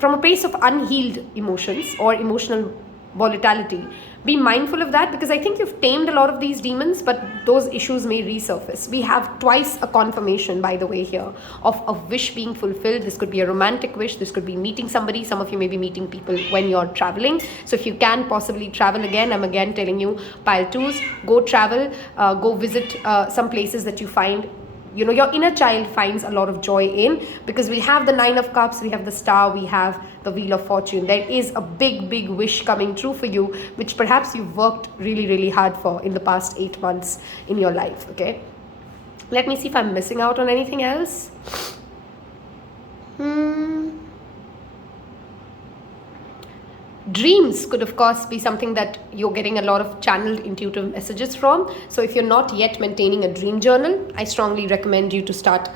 unhealed emotions or emotional volatility. Be mindful of that, because I think you've tamed a lot of these demons, but those issues may resurface. We have twice a confirmation, by the way, here of a wish being fulfilled. This could be a romantic wish. This could be meeting somebody. Some of you may be meeting people when you're traveling. So if you can possibly travel again, I'm again telling you, pile 2s, go travel, go visit some places that you find your inner child finds a lot of joy in, because we have the 9 of Cups, we have the Star, we have the Wheel of Fortune. There is a big wish coming true for you, which perhaps you've worked really hard for in the past 8 months in your life. Okay, let me see if I'm missing out on anything else. Dreams could, of course, be something that you're getting a lot of channeled intuitive messages from. So if you're not yet maintaining a dream journal, I strongly recommend you to start,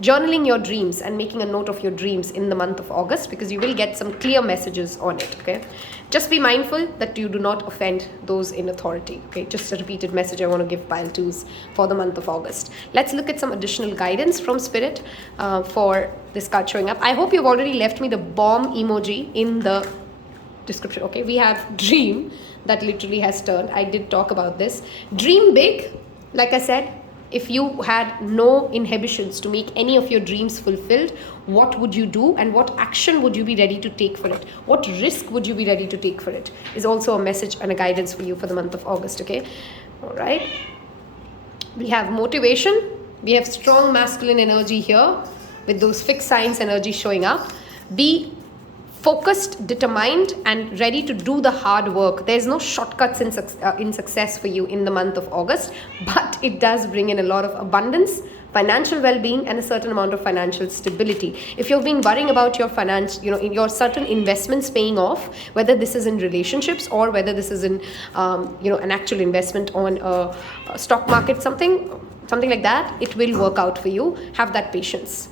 journaling your dreams and making a note of your dreams in the month of August, because you will get some clear messages on it. Okay, just be mindful that you do not offend those in authority. Okay, just a repeated message I want to give pile 2s for the month of August. Let's look at some additional guidance from Spirit for this card showing up. I hope you've already left me the bomb emoji in the description. Okay, we have dream that literally has turned. I did talk about this. Dream big. Like I said, if you had no inhibitions to make any of your dreams fulfilled, what would you do, and what action would you be ready to take for it? What risk would you be ready to take for it? Is also a message and a guidance for you for the month of August. Okay, all right. We have motivation. We have strong masculine energy here with those fixed signs energy showing up. Be focused, determined, and ready to do the hard work. There's no shortcuts in success for you in the month of August, but it does bring in a lot of abundance, financial well-being, and a certain amount of financial stability. If you've been worrying about your finance, in your certain investments paying off, whether this is in relationships or whether this is in, an actual investment on a stock market, something like that, it will work out for you. Have that patience.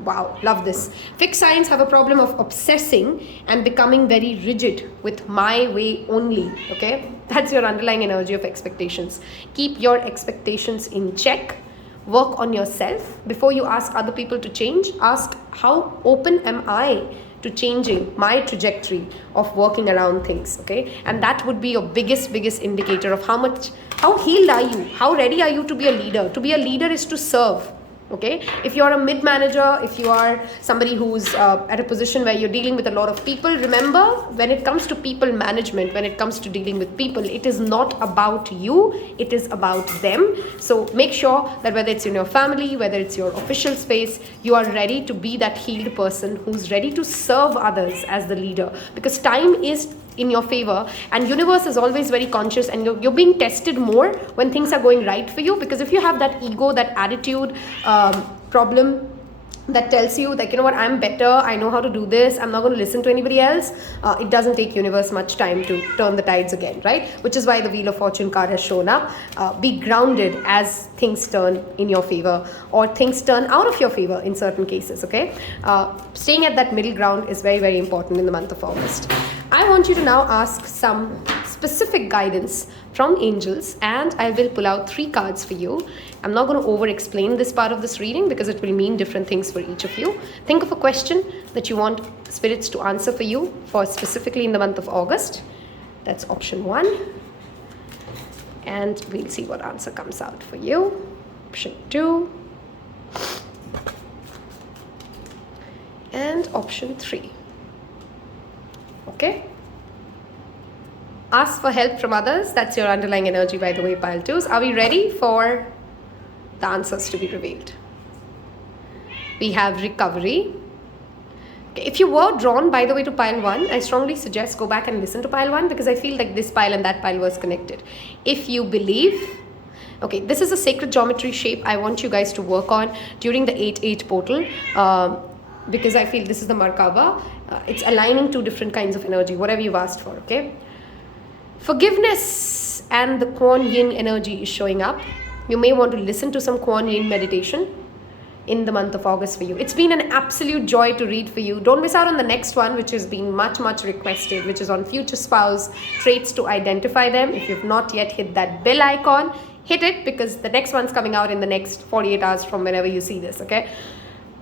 Wow, love this. Fixed signs have a problem of obsessing and becoming very rigid with my way only. Okay, that's your underlying energy of expectations. Keep your expectations in check. Work on yourself before you ask other people to change. Ask, how open am I to changing my trajectory of working around things, okay? And that would be your biggest indicator of how healed are you, how ready are you to be a leader. To be a leader is to serve. Okay, if you're a mid-manager, if you are somebody who's at a position where you're dealing with a lot of people, remember, when it comes to people management, when it comes to dealing with people, it is not about you, it is about them. So make sure that whether it's in your family, whether it's your official space, you are ready to be that healed person who's ready to serve others as the leader, because time is in your favor, and universe is always very conscious, and you're being tested more when things are going right for you. Because if you have that ego, that attitude problem that tells you that, you know what, I'm better, I know how to do this, I'm not going to listen to anybody else, it doesn't take universe much time to turn the tides again, right? Which is why the Wheel of Fortune card has shown up. Be grounded as things turn in your favor, or things turn out of your favor in certain cases, okay? Staying at that middle ground is very important in the month of August. I want you to now ask some specific guidance from angels, and I will pull out 3 cards for you. I'm not going to over explain this part of this reading because it will mean different things for each of you. Think of a question that you want spirits to answer for you for specifically in the month of August. That's option 1. And we'll see what answer comes out for you. Option 2. And option 3. Okay? Ask for help from others. That's your underlying energy, by the way, pile 2s. Are we ready for the answers to be revealed? We have recovery. Okay, if you were drawn, by the way, to pile 1, I strongly suggest go back and listen to pile 1, because I feel like this pile and that pile was connected. If you believe, okay, this is a sacred geometry shape I want you guys to work on during the 8-8 portal, because I feel this is the Markaba. It's aligning 2 different kinds of energy, whatever you've asked for, okay? Forgiveness and the Kuan Yin energy is showing up. You may want to listen to some Kuan Yin meditation in the month of August for you. It's been an absolute joy to read for you. Don't miss out on the next one, which has been much requested, which is on future spouse traits to identify them. If you've not yet hit that bell icon, hit it, because the next one's coming out in the next 48 hours from whenever you see this, okay?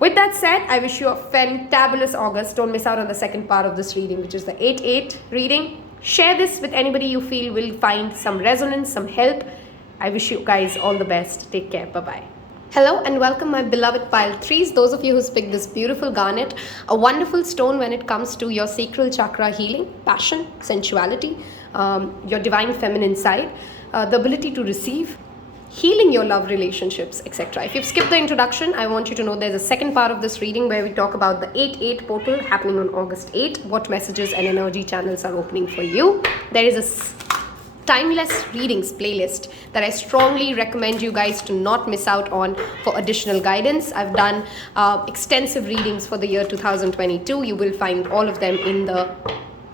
With that said, I wish you a fantabulous August. Don't miss out on the second part of this reading, which is the 8-8 reading. Share this with anybody you feel will find some resonance, some help. I wish you guys all the best. Take care. Bye-bye. Hello and welcome, my beloved pile 3s. Those of you who's picked this beautiful garnet, a wonderful stone when it comes to your sacral chakra healing, passion, sensuality, your divine feminine side, the ability to receive, healing your love relationships, etc. If you've skipped the introduction, I want you to know there's a second part of this reading where we talk about the 8-8 portal happening on August 8, what messages and energy channels are opening for you. There is a timeless readings playlist that I strongly recommend you guys to not miss out on for additional guidance. I've done extensive readings for the year 2022. You will find all of them in the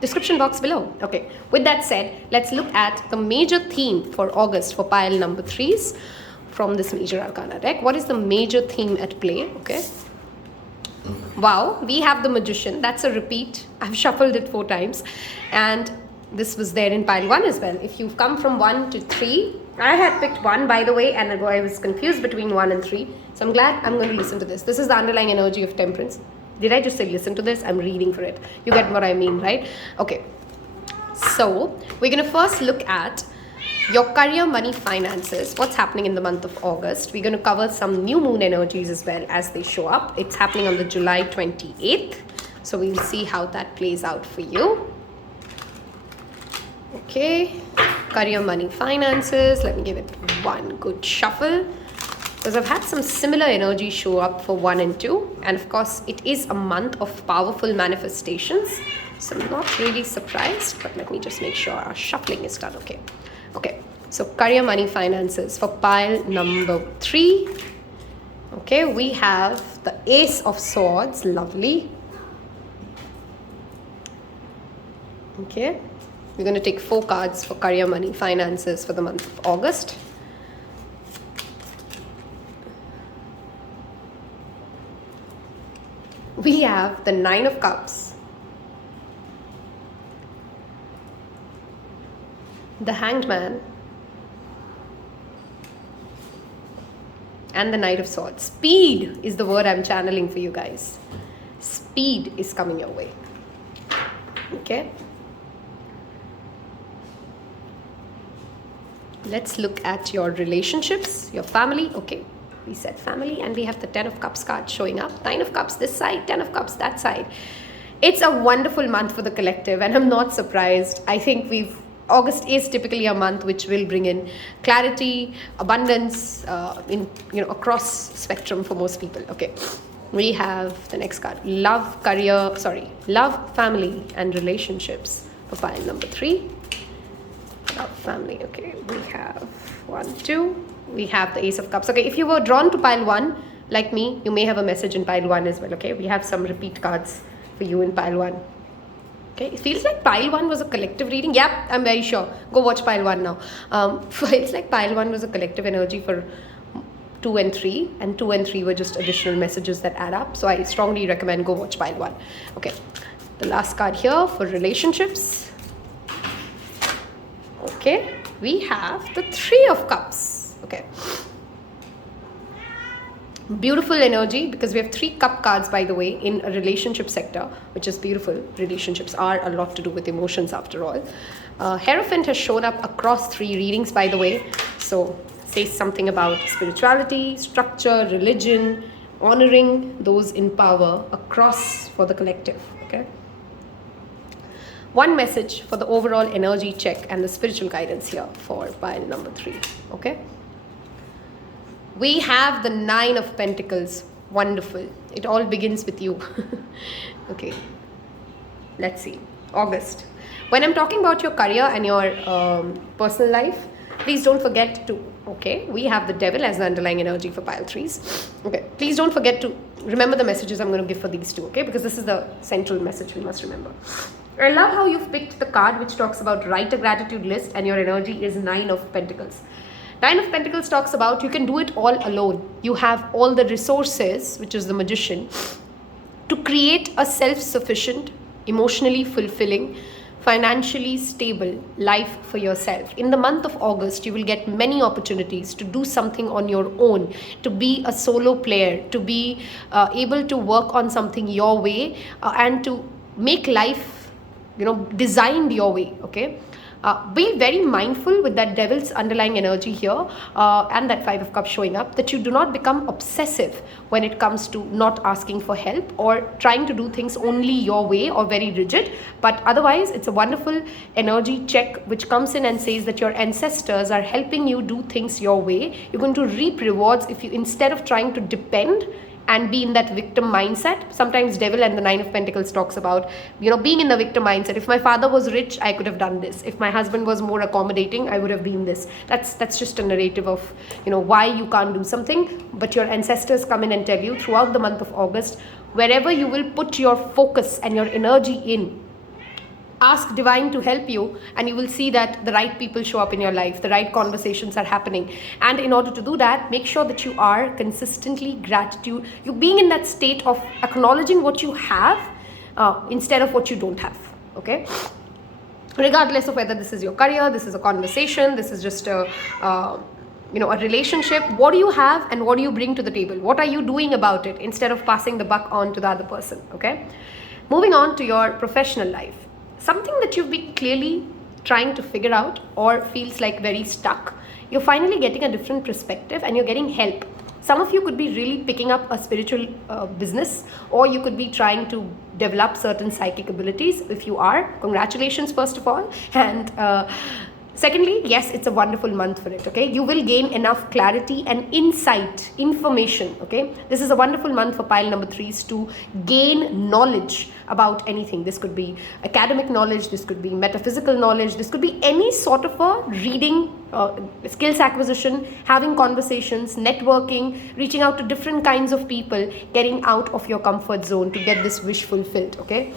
description box below. Okay, with that said, let's look at the major theme for August for pile number 3s from this major arcana deck. What is the major theme at play? Okay, wow, we have the Magician. That's a repeat. I've shuffled it 4 times, and this was there in pile 1 as well. If you've come from 1 to 3, I had picked 1, by the way, and I was confused between 1 and 3, so I'm glad I'm going to listen to this. This is the underlying energy of Temperance. Did I just say listen to this? I'm reading for it. You get what I mean, right? Okay. So we're going to first look at your career, money, finances. What's happening in the month of August? We're going to cover some new moon energies as well as they show up. It's happening on the July 28th. So we'll see how that plays out for you. Okay. Career, money, finances. Let me give it one good shuffle, because I've had some similar energy show up for 1 and 2, and of course it is a month of powerful manifestations, so I'm not really surprised, but let me just make sure our shuffling is done. Okay, so career, money, finances for pile number 3. Okay, we have the Ace of Swords. Lovely. Okay, we're going to take 4 cards for career, money, finances for the month of August. We have the 9 of Cups, the Hanged Man, and the Knight of Swords. Speed is the word I'm channeling for you guys. speed is coming your way. Okay. Let's look at your relationships, your family. Okay, we said family, and we have the 10 of Cups card showing up. 9 of Cups this side, 10 of Cups that side. It's a wonderful month for the collective, and I'm not surprised. I think August is typically a month which will bring in clarity, abundance, across spectrum for most people. Okay, we have the next card: love, family, and relationships for pile number 3. Love, family. Okay, we have 1, 2. We have the Ace of Cups. Okay, if you were drawn to pile 1, like me, you may have a message in pile 1 as well. Okay, we have some repeat cards for you in pile 1. Okay, it feels like pile 1 was a collective reading. Yep, I'm very sure. Go watch pile 1 now. It's like pile 1 was a collective energy for 2 and 3, and 2 and 3 were just additional messages that add up. So I strongly recommend go watch pile 1. Okay, the last card here for relationships. Okay, we have the 3 of Cups. Okay, beautiful energy, because we have 3 cup cards, by the way, in a relationship sector, which is beautiful. Relationships are a lot to do with emotions after all. Hierophant has shown up across 3 readings, by the way, so says something about spirituality, structure, religion, honoring those in power across for the collective. Okay, one message for the overall energy check and the spiritual guidance here for pile number 3. Okay, we have the 9 of Pentacles. Wonderful. It all begins with you. Okay, let's see. August. When I'm talking about your career and your personal life, please don't forget to, okay, we have the Devil as the underlying energy for pile 3s. Okay, please don't forget to remember the messages I'm going to give for these 2, okay, because this is the central message we must remember. I love how you've picked the card which talks about write a gratitude list, and your energy is 9 of Pentacles. 9 of Pentacles talks about you can do it all alone. You have all the resources, which is the Magician, to create a self-sufficient, emotionally fulfilling, financially stable life for yourself. In the month of August, you will get many opportunities to do something on your own, to be a solo player, to be able to work on something your way, and to make life, designed your way. Okay, be very mindful with that Devil's underlying energy here, and that 5 of Cups showing up, that you do not become obsessive when it comes to not asking for help or trying to do things only your way or very rigid. But otherwise, it's a wonderful energy check which comes in and says that your ancestors are helping you do things your way. You're going to reap rewards if you, instead of trying to depend and be in that victim mindset. Sometimes Devil and the 9 of Pentacles talks about, being in the victim mindset. If my father was rich, I could have done this. If my husband was more accommodating, I would have been this. That's just a narrative of, why you can't do something. But your ancestors come in and tell you throughout the month of August, wherever you will put your focus and your energy in, ask Divine to help you, and you will see that the right people show up in your life, the right conversations are happening. And in order to do that, make sure that you are consistently you're being in that state of acknowledging what you have instead of what you don't have. Okay, regardless of whether this is your career, this is a conversation, this is just a relationship. What do you have and what do you bring to the table? What are you doing about it instead of passing the buck on to the other person? Okay, moving on to your professional life. Something that you've been clearly trying to figure out or feels like very stuck, you're finally getting a different perspective and you're getting help. Some of you could be really picking up a spiritual business, or you could be trying to develop certain psychic abilities. If you are, congratulations first of all. And secondly, yes, it's a wonderful month for it. Okay, you will gain enough clarity and insight, information. Okay, this is a wonderful month for pile number 3s to gain knowledge about anything. This could be academic knowledge, this could be metaphysical knowledge, this could be any sort of a reading, skills acquisition, having conversations, networking, reaching out to different kinds of people, getting out of your comfort zone to get this wish fulfilled. Okay,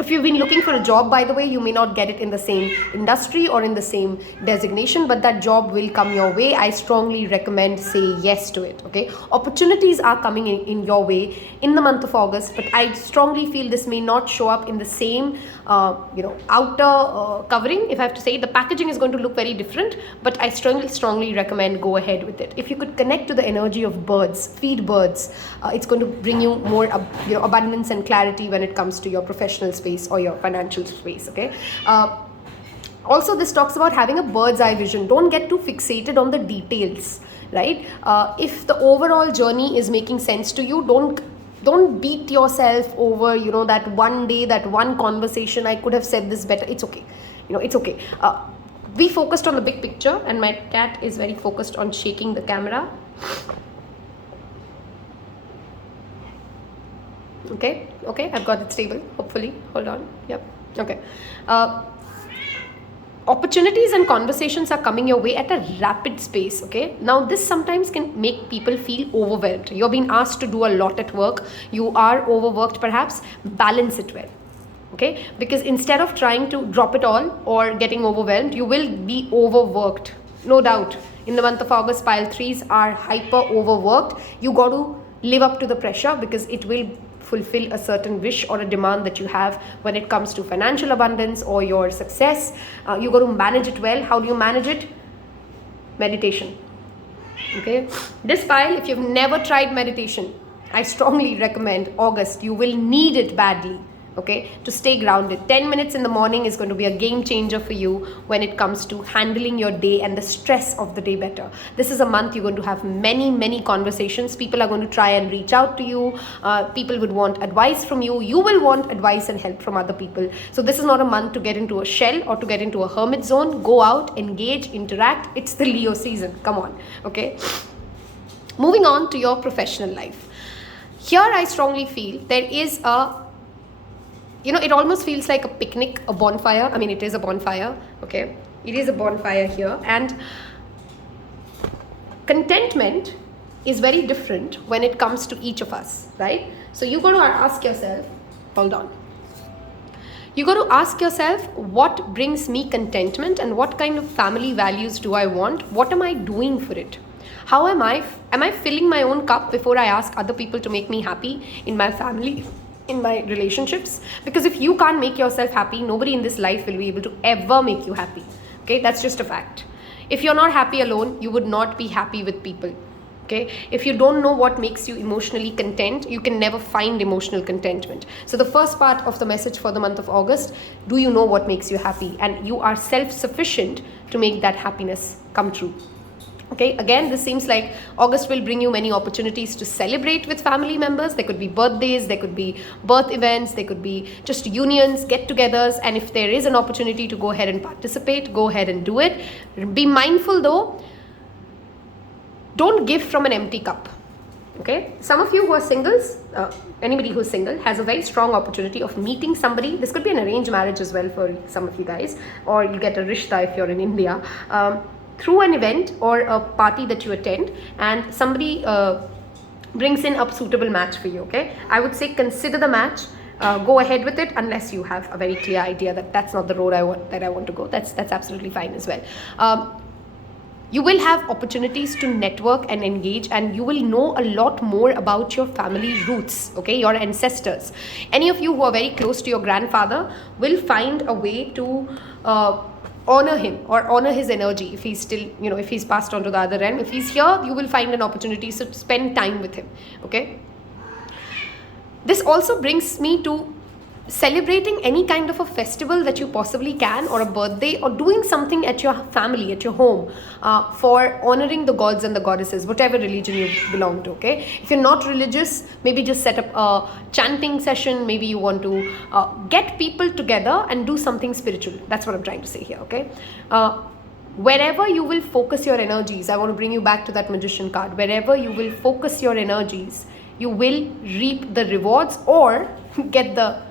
If you've been looking for a job, by the way, you may not get it in the same industry or in the same designation, but that job will come your way. I strongly recommend say yes to it, okay? Opportunities are coming in your way in the month of August, but I strongly feel this may not show up in the same, outer covering. If I have to say, the packaging is going to look very different, but I strongly recommend go ahead with it. If you could connect to the energy of birds, feed birds, it's going to bring you more, abundance and clarity when it comes to your professional space or your financial space, okay? Also, this talks about having a bird's eye vision. Don't get too fixated on the details, right? If the overall journey is making sense to you, don't beat yourself over, that one day, that one conversation, I could have said this better. It's okay. It's okay. We focused on the big picture, and my cat is very focused on shaking the camera. Okay, I've got it stable, hopefully. Hold on. Yep. Okay. Opportunities and conversations are coming your way at a rapid pace, okay? Now, this sometimes can make people feel overwhelmed. You're being asked to do a lot at work. You are overworked, perhaps. Balance it well, okay? Because instead of trying to drop it all or getting overwhelmed, you will be overworked, no doubt. In the month of August, pile 3s are hyper overworked. You got to live up to the pressure because it will fulfill a certain wish or a demand that you have when it comes to financial abundance or your success. You got to manage it well. How do you manage it? Meditation. Okay. This pile, if you've never tried meditation, I strongly recommend August. You will need it badly. Okay, to stay grounded. 10 minutes in the morning is going to be a game changer for you when it comes to handling your day and the stress of the day better. This is a month you're going to have many conversations. People are going to try and reach out to you. People would want advice from you. You will want advice and help from other people. So this is not a month to get into a shell or to get into a hermit zone. Go out, engage, interact. It's the Leo season. Come on. Okay. Moving on to your professional life. Here I strongly feel there is it almost feels like a picnic, a bonfire. I mean, it is a bonfire, okay? It is a bonfire here. And contentment is very different when it comes to each of us, right? So you got to ask yourself, hold on. You got to ask yourself, what brings me contentment and what kind of family values do I want? What am I doing for it? How am I filling my own cup before I ask other people to make me happy in my family, in my relationships? Because if you can't make yourself happy, nobody in this life will be able to ever make you happy. Okay, that's just a fact. If you're not happy alone, you would not be happy with people. Okay, if you don't know what makes you emotionally content, you can never find emotional contentment. So the first part of the message for the month of August, do you know what makes you happy? And you are self-sufficient to make that happiness come true. Okay, again, this seems like August will bring you many opportunities to celebrate with family members. There could be birthdays, there could be birth events, there could be just unions, get-togethers. And if there is an opportunity to go ahead and participate, go ahead and do it. Be mindful though, don't give from an empty cup. Okay, some of you who are singles, anybody who's single has a very strong opportunity of meeting somebody. This could be an arranged marriage as well for some of you guys, or you get a rishta if you're in India. Through an event or a party that you attend, and somebody brings in a suitable match for you, okay? I would say consider the match, go ahead with it unless you have a very clear idea that that's not the road I want to go. That's absolutely fine as well. You will have opportunities to network and engage, and you will know a lot more about your family roots, okay, your ancestors. Any of you who are very close to your grandfather will find a way to honor him or honor his energy if he's still, if he's passed on to the other end. If he's here, you will find an opportunity to spend time with him, okay? This also brings me to celebrating any kind of a festival that you possibly can, or a birthday, or doing something at your family, at your home, for honoring the gods and the goddesses, whatever religion you belong to, okay? If you're not religious, maybe just set up a chanting session. Maybe you want to get people together and do something spiritual. That's what I'm trying to say here, okay? Wherever you will focus your energies, I want to bring you back to that magician card. Wherever you will focus your energies, you will reap the rewards or get the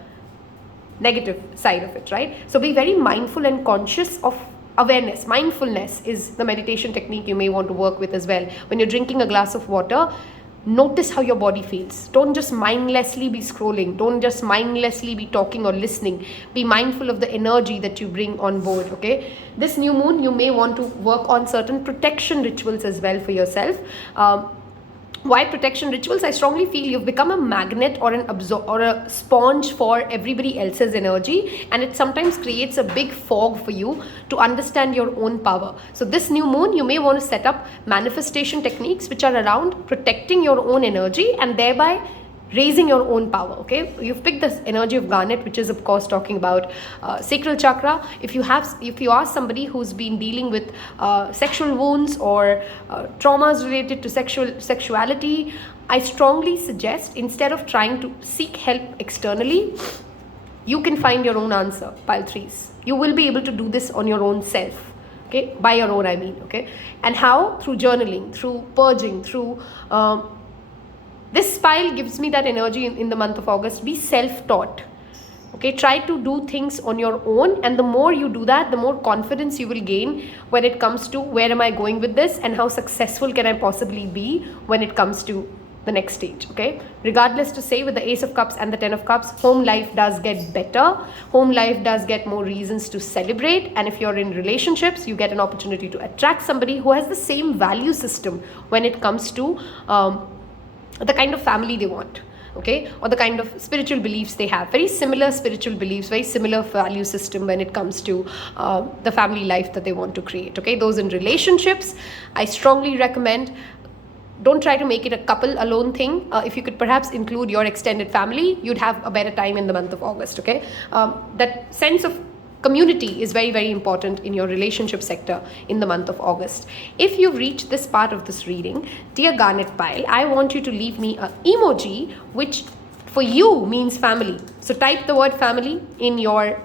negative side of it, right? So be very mindful and conscious of awareness. Mindfulness is the meditation technique you may want to work with as well. When you're drinking a glass of water, Notice how your body feels. Don't just mindlessly be scrolling. Don't just mindlessly be talking or listening. Be mindful of the energy that you bring on board, okay? This new moon, you may want to work on certain protection rituals as well for yourself. Why protection rituals? I strongly feel you've become a magnet or a sponge for everybody else's energy, and it sometimes creates a big fog for you to understand your own power. So this new moon, you may want to set up manifestation techniques which are around protecting your own energy and thereby raising your own power, okay? You've picked this energy of Garnet, which is of course talking about sacral chakra. If you are somebody who's been dealing with sexual wounds or traumas related to sexuality, I strongly suggest, instead of trying to seek help externally, you can find your own answer, pile 3s. You will be able to do this on your own self, okay? By your own, I mean, okay? And how? Through journaling, through purging, through this pile gives me that energy in the month of August. Be self-taught, okay? Try to do things on your own, and the more you do that, the more confidence you will gain when it comes to where am I going with this and how successful can I possibly be when it comes to the next stage, okay? Regardless to say, with the Ace of Cups and the 10 of Cups, home life does get better. Home life does get more reasons to celebrate, and if you're in relationships, you get an opportunity to attract somebody who has the same value system when it comes to the kind of family they want, okay, or the kind of spiritual beliefs they have. Very similar spiritual beliefs, very similar value system when it comes to the family life that they want to create, okay? Those in relationships, I strongly recommend, don't try to make it a couple alone thing. If you could perhaps include your extended family, you'd have a better time in the month of August, okay? That sense of community is very, very important in your relationship sector in the month of August. If you've reached this part of this reading, dear Garnet pile, I want you to leave me an emoji which for you means family. So type the word family in your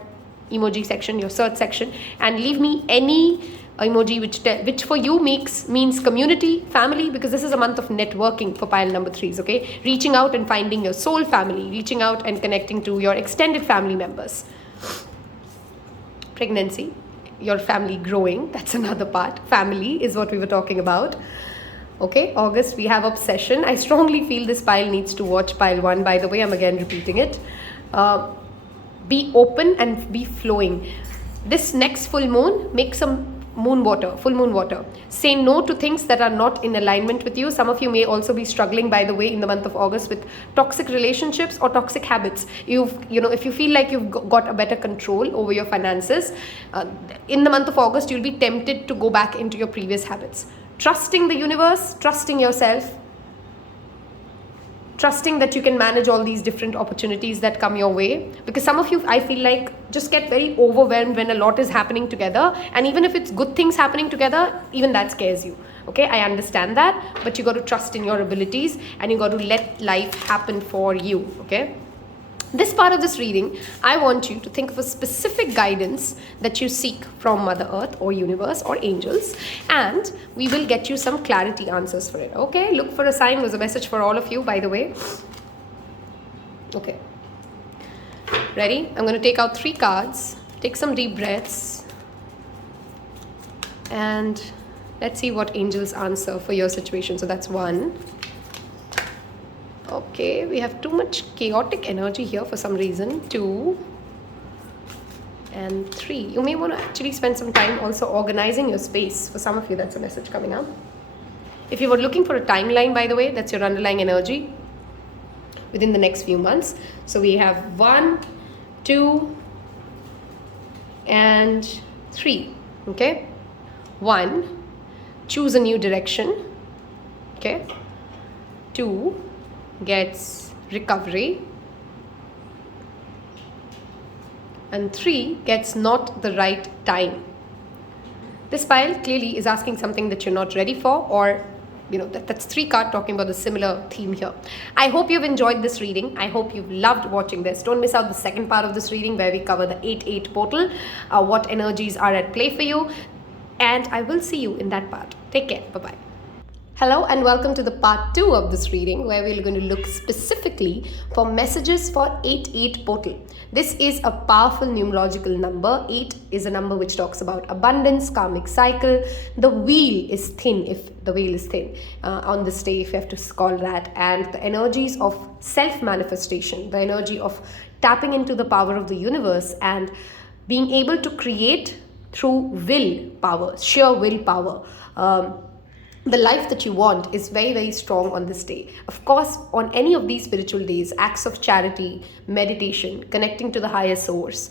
emoji section, your search section, and leave me any emoji which for you means community, family, because this is a month of networking for pile number 3s, okay? Reaching out and finding your soul family, reaching out and connecting to your extended family members. Pregnancy, your family growing, that's another part. Family is what we were talking about. Okay, August, we have obsession. I strongly feel this pile needs to watch pile 1, by the way. I'm again repeating it. Be open and be flowing. This next full moon, make some moon water, full moon water. Say no to things that are not in alignment with you. Some of you may also be struggling, by the way, in the month of August with toxic relationships or toxic habits. If you feel like you've got a better control over your finances, in the month of August, you'll be tempted to go back into your previous habits. Trusting the universe, trusting yourself, trusting that you can manage all these different opportunities that come your way. Because some of you, I feel like, just get very overwhelmed when a lot is happening together. And even if it's good things happening together, even that scares you. Okay, I understand that. But you got to trust in your abilities and you got to let life happen for you. Okay. This part of this reading, I want you to think of a specific guidance that you seek from Mother Earth or universe or angels, and we will get you some clarity answers for it. Okay, look for a sign was a message for all of you, by the way. Okay, ready? I'm going to take out 3 cards, take some deep breaths, and let's see what angels answer for your situation. So that's 1. Okay, we have too much chaotic energy here for some reason. 2 and 3. You may want to actually spend some time also organizing your space. For some of you, that's a message coming up. If you were looking for a timeline, by the way, that's your underlying energy within the next few months. So we have 1, 2 and 3. Okay, 1, choose a new direction. Okay, 2 gets recovery, and 3 gets not the right time. This pile clearly is asking something that you're not ready for, or that's 3 cards talking about the similar theme here. I hope you've enjoyed this reading. I hope you've loved watching this. Don't miss out the second part of this reading where we cover the 8-8 portal, what energies are at play for you, and I will see you in that part. Take care. Bye-bye. Hello and welcome to the part 2 of this reading where we're going to look specifically for messages for 88 portal. This is a powerful numerological number. 8 is a number which talks about abundance, karmic cycle. The wheel is thin, if the wheel is thin on this day, if you have to call that, and the energies of self-manifestation, the energy of tapping into the power of the universe and being able to create through willpower, sheer willpower. The life that you want is very, very strong on this day. Of course, on any of these spiritual days, acts of charity, meditation, connecting to the higher source,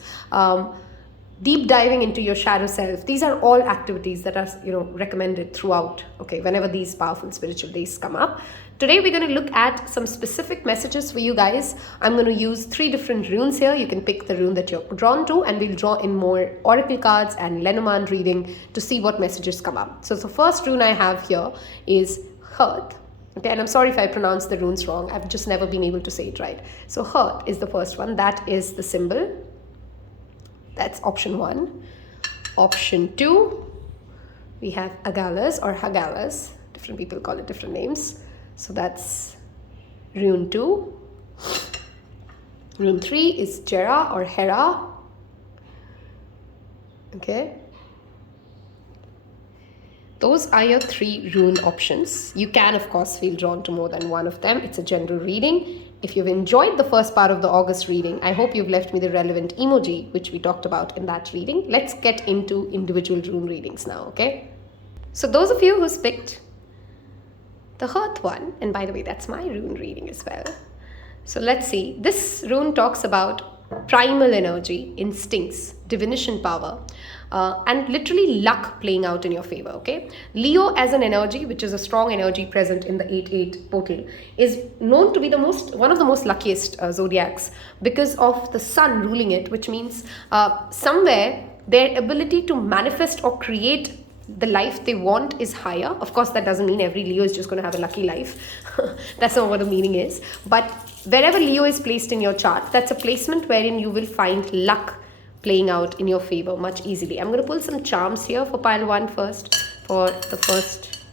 deep diving into your shadow self, these are all activities that are recommended throughout, whenever these powerful spiritual days come up. Today we're going to look at some specific messages for you guys. I'm going to use 3 different runes here. You can pick the rune that you're drawn to, and we'll draw in more oracle cards and Lenormand reading to see what messages come up. So the first rune I have here is Hearth. And I'm sorry if I pronounce the runes wrong. I've just never been able to say it right. So Hearth is the first one. That is the symbol. That's option 1. Option 2, we have Hagalaz or Hagalaz. Different people call it different names. So that's rune 2. Rune 3 is Jera or Hera. Okay. Those are your 3 rune options. You can, of course, feel drawn to more than one of them. It's a general reading. If you've enjoyed the first part of the August reading, I hope you've left me the relevant emoji, which we talked about in that reading. Let's get into individual rune readings now, okay? So those of you who's picked the Hearth one, and by the way, that's my rune reading as well. So let's see. This rune talks about primal energy, instincts, divination power, and literally luck playing out in your favor, okay? Leo as an energy, which is a strong energy present in the 8-8 portal, is known to be one of the most luckiest zodiacs because of the sun ruling it, which means somewhere their ability to manifest or create the life they want is higher. Of course, that doesn't mean every Leo is just going to have a lucky life. That's not what the meaning is. But wherever Leo is placed in your chart, that's a placement wherein you will find luck playing out in your favor much easily. I'm going to pull some charms here for pile 1 first, for the first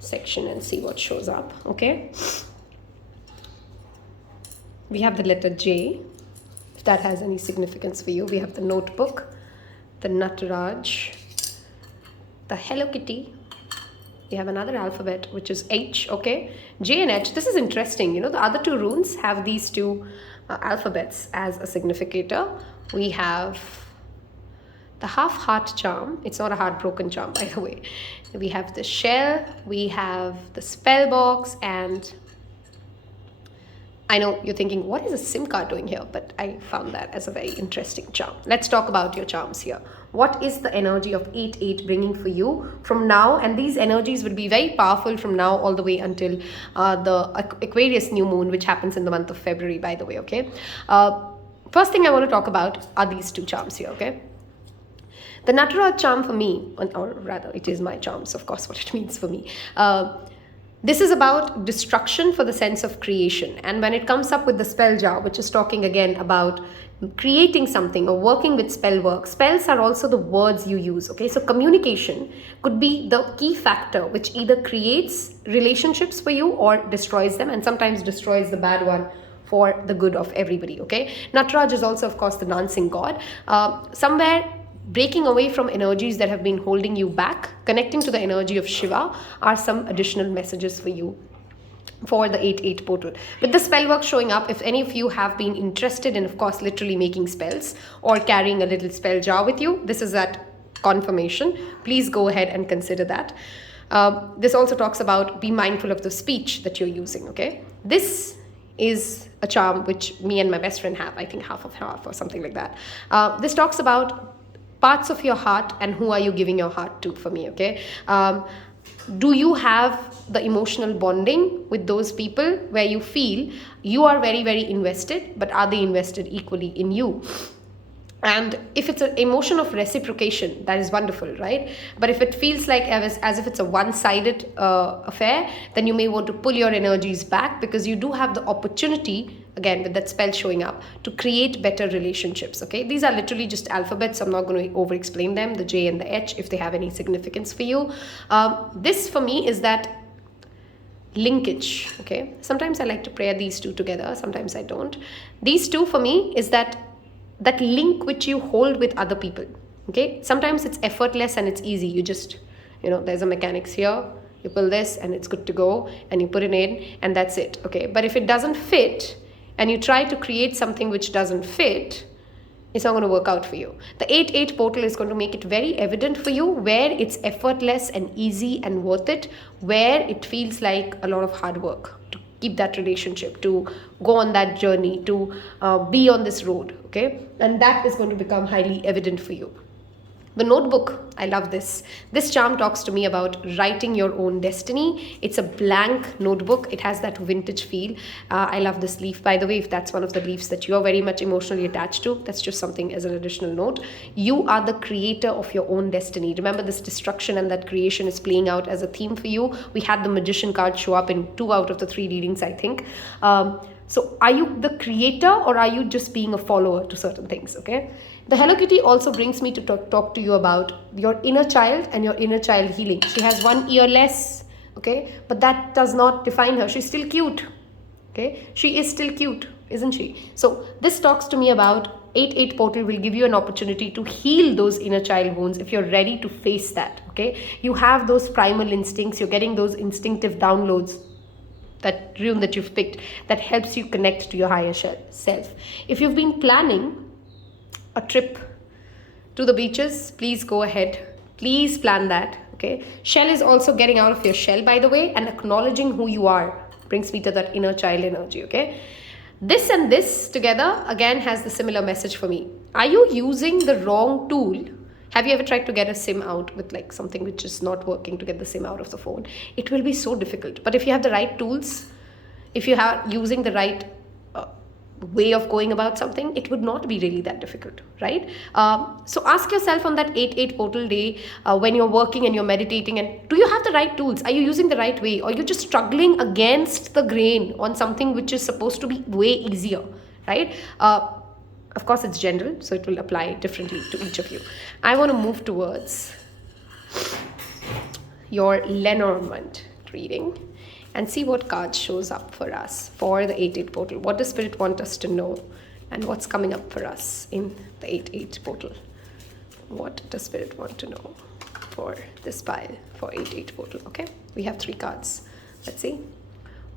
section, and see what shows up, okay? We have the letter J, if that has any significance for you. We have the notebook, the Nataraj, the Hello Kitty. We have another alphabet, which is H, okay? J and H, this is interesting. The other 2 runes have these 2 alphabets as a significator. We have the half-heart charm. It's not a heartbroken charm, by the way. We have the shell, we have the spell box, and I know you're thinking, what is a SIM card doing here? But I found that as a very interesting charm. Let's talk about your charms here. What is the energy of 8-8 bringing for you from now? And these energies will be very powerful from now all the way until the Aquarius new moon, which happens in the month of February, by the way, okay? First thing I want to talk about are these 2 charms here, okay? The Nataraj charm for me, or rather, it is my charms, of course, what it means for me. This is about destruction for the sense of creation. And when it comes up with the spell jar, which is talking again about creating something or working with spell work, spells are also the words you use, okay? So communication could be the key factor which either creates relationships for you or destroys them, and sometimes destroys the bad one for the good of everybody, okay? Nataraj is also, of course, the dancing god. Somewhere breaking away from energies that have been holding you back, connecting to the energy of Shiva are some additional messages for you for the 8-8 portal. With the spell work showing up, if any of you have been interested in, of course, literally making spells or carrying a little spell jar with you, this is that confirmation. Please go ahead and consider that. This also talks about be mindful of the speech that you're using, okay? This is a charm which me and my best friend have, I think half of half or something like that. This talks about parts of your heart and who are you giving your heart to for me, okay? Do you have the emotional bonding with those people where you feel you are very, very invested, but are they invested equally in you? And if it's an emotion of reciprocation, that is wonderful, right? But if it feels like as if it's a one-sided affair, then you may want to pull your energies back, because you do have the opportunity again with that spell showing up, to create better relationships. Okay, these are literally just alphabets, so I'm not going to over explain them, the J and the H, if they have any significance for you. This for me is that linkage. Okay, sometimes I like to pair these two together, sometimes I don't. These two for me is that link which you hold with other people. Okay, sometimes it's effortless and it's easy. You just, there's a mechanics here, you pull this and it's good to go, and you put it in and that's it. Okay, but if it doesn't fit and you try to create something which doesn't fit, it's not going to work out for you. The 8-8 portal is going to make it very evident for you where it's effortless and easy and worth it, where it feels like a lot of hard work to keep that relationship, to go on that journey, to be on this road. Okay, and that is going to become highly evident for you. The notebook, I love this. This charm talks to me about writing your own destiny. It's a blank notebook. It has that vintage feel. I love this leaf, by the way, if that's one of the leaves that you're very much emotionally attached to. That's just something as an additional note. You are the creator of your own destiny. Remember, this destruction and that creation is playing out as a theme for you. We had the Magician card show up in 2 out of the 3 readings, I think. So are you the creator, or are you just being a follower to certain things? Okay. The Hello Kitty also brings me to talk to you about your inner child and your inner child healing. She has 1 ear less, okay, but that does not define her. She's still cute, okay. She is still cute, isn't she? So this talks to me about 8-8 portal will give you an opportunity to heal those inner child wounds if you're ready to face that. Okay, you have those primal instincts. You're getting those instinctive downloads. That rune that you've picked that helps you connect to your higher self. If you've been planning a trip to the beaches, please go ahead. Please plan that. Okay. Shell is also getting out of your shell, by the way, and acknowledging who you are brings me to that inner child energy. Okay. This and this together again has the similar message for me. Are you using the wrong tool? Have you ever tried to get a SIM out with like something which is not working, to get the SIM out of the phone? It will be so difficult. But if you have the right tools, if you are using the right way of going about something, it would not be really that difficult, right? So ask yourself on that 8-8 portal day, when you're working and you're meditating, and do you have the right tools? Are you using the right way? Or you're just struggling against the grain on something which is supposed to be way easier, right? Of course, it's general, so it will apply differently to each of you. I want to move towards your Lenormand reading and see what card shows up for us for the 8-8 portal. What does Spirit want us to know, and what's coming up for us in the 8-8 portal? What does Spirit want to know for this pile for 8-8 portal? Okay, we have 3 cards. Let's see.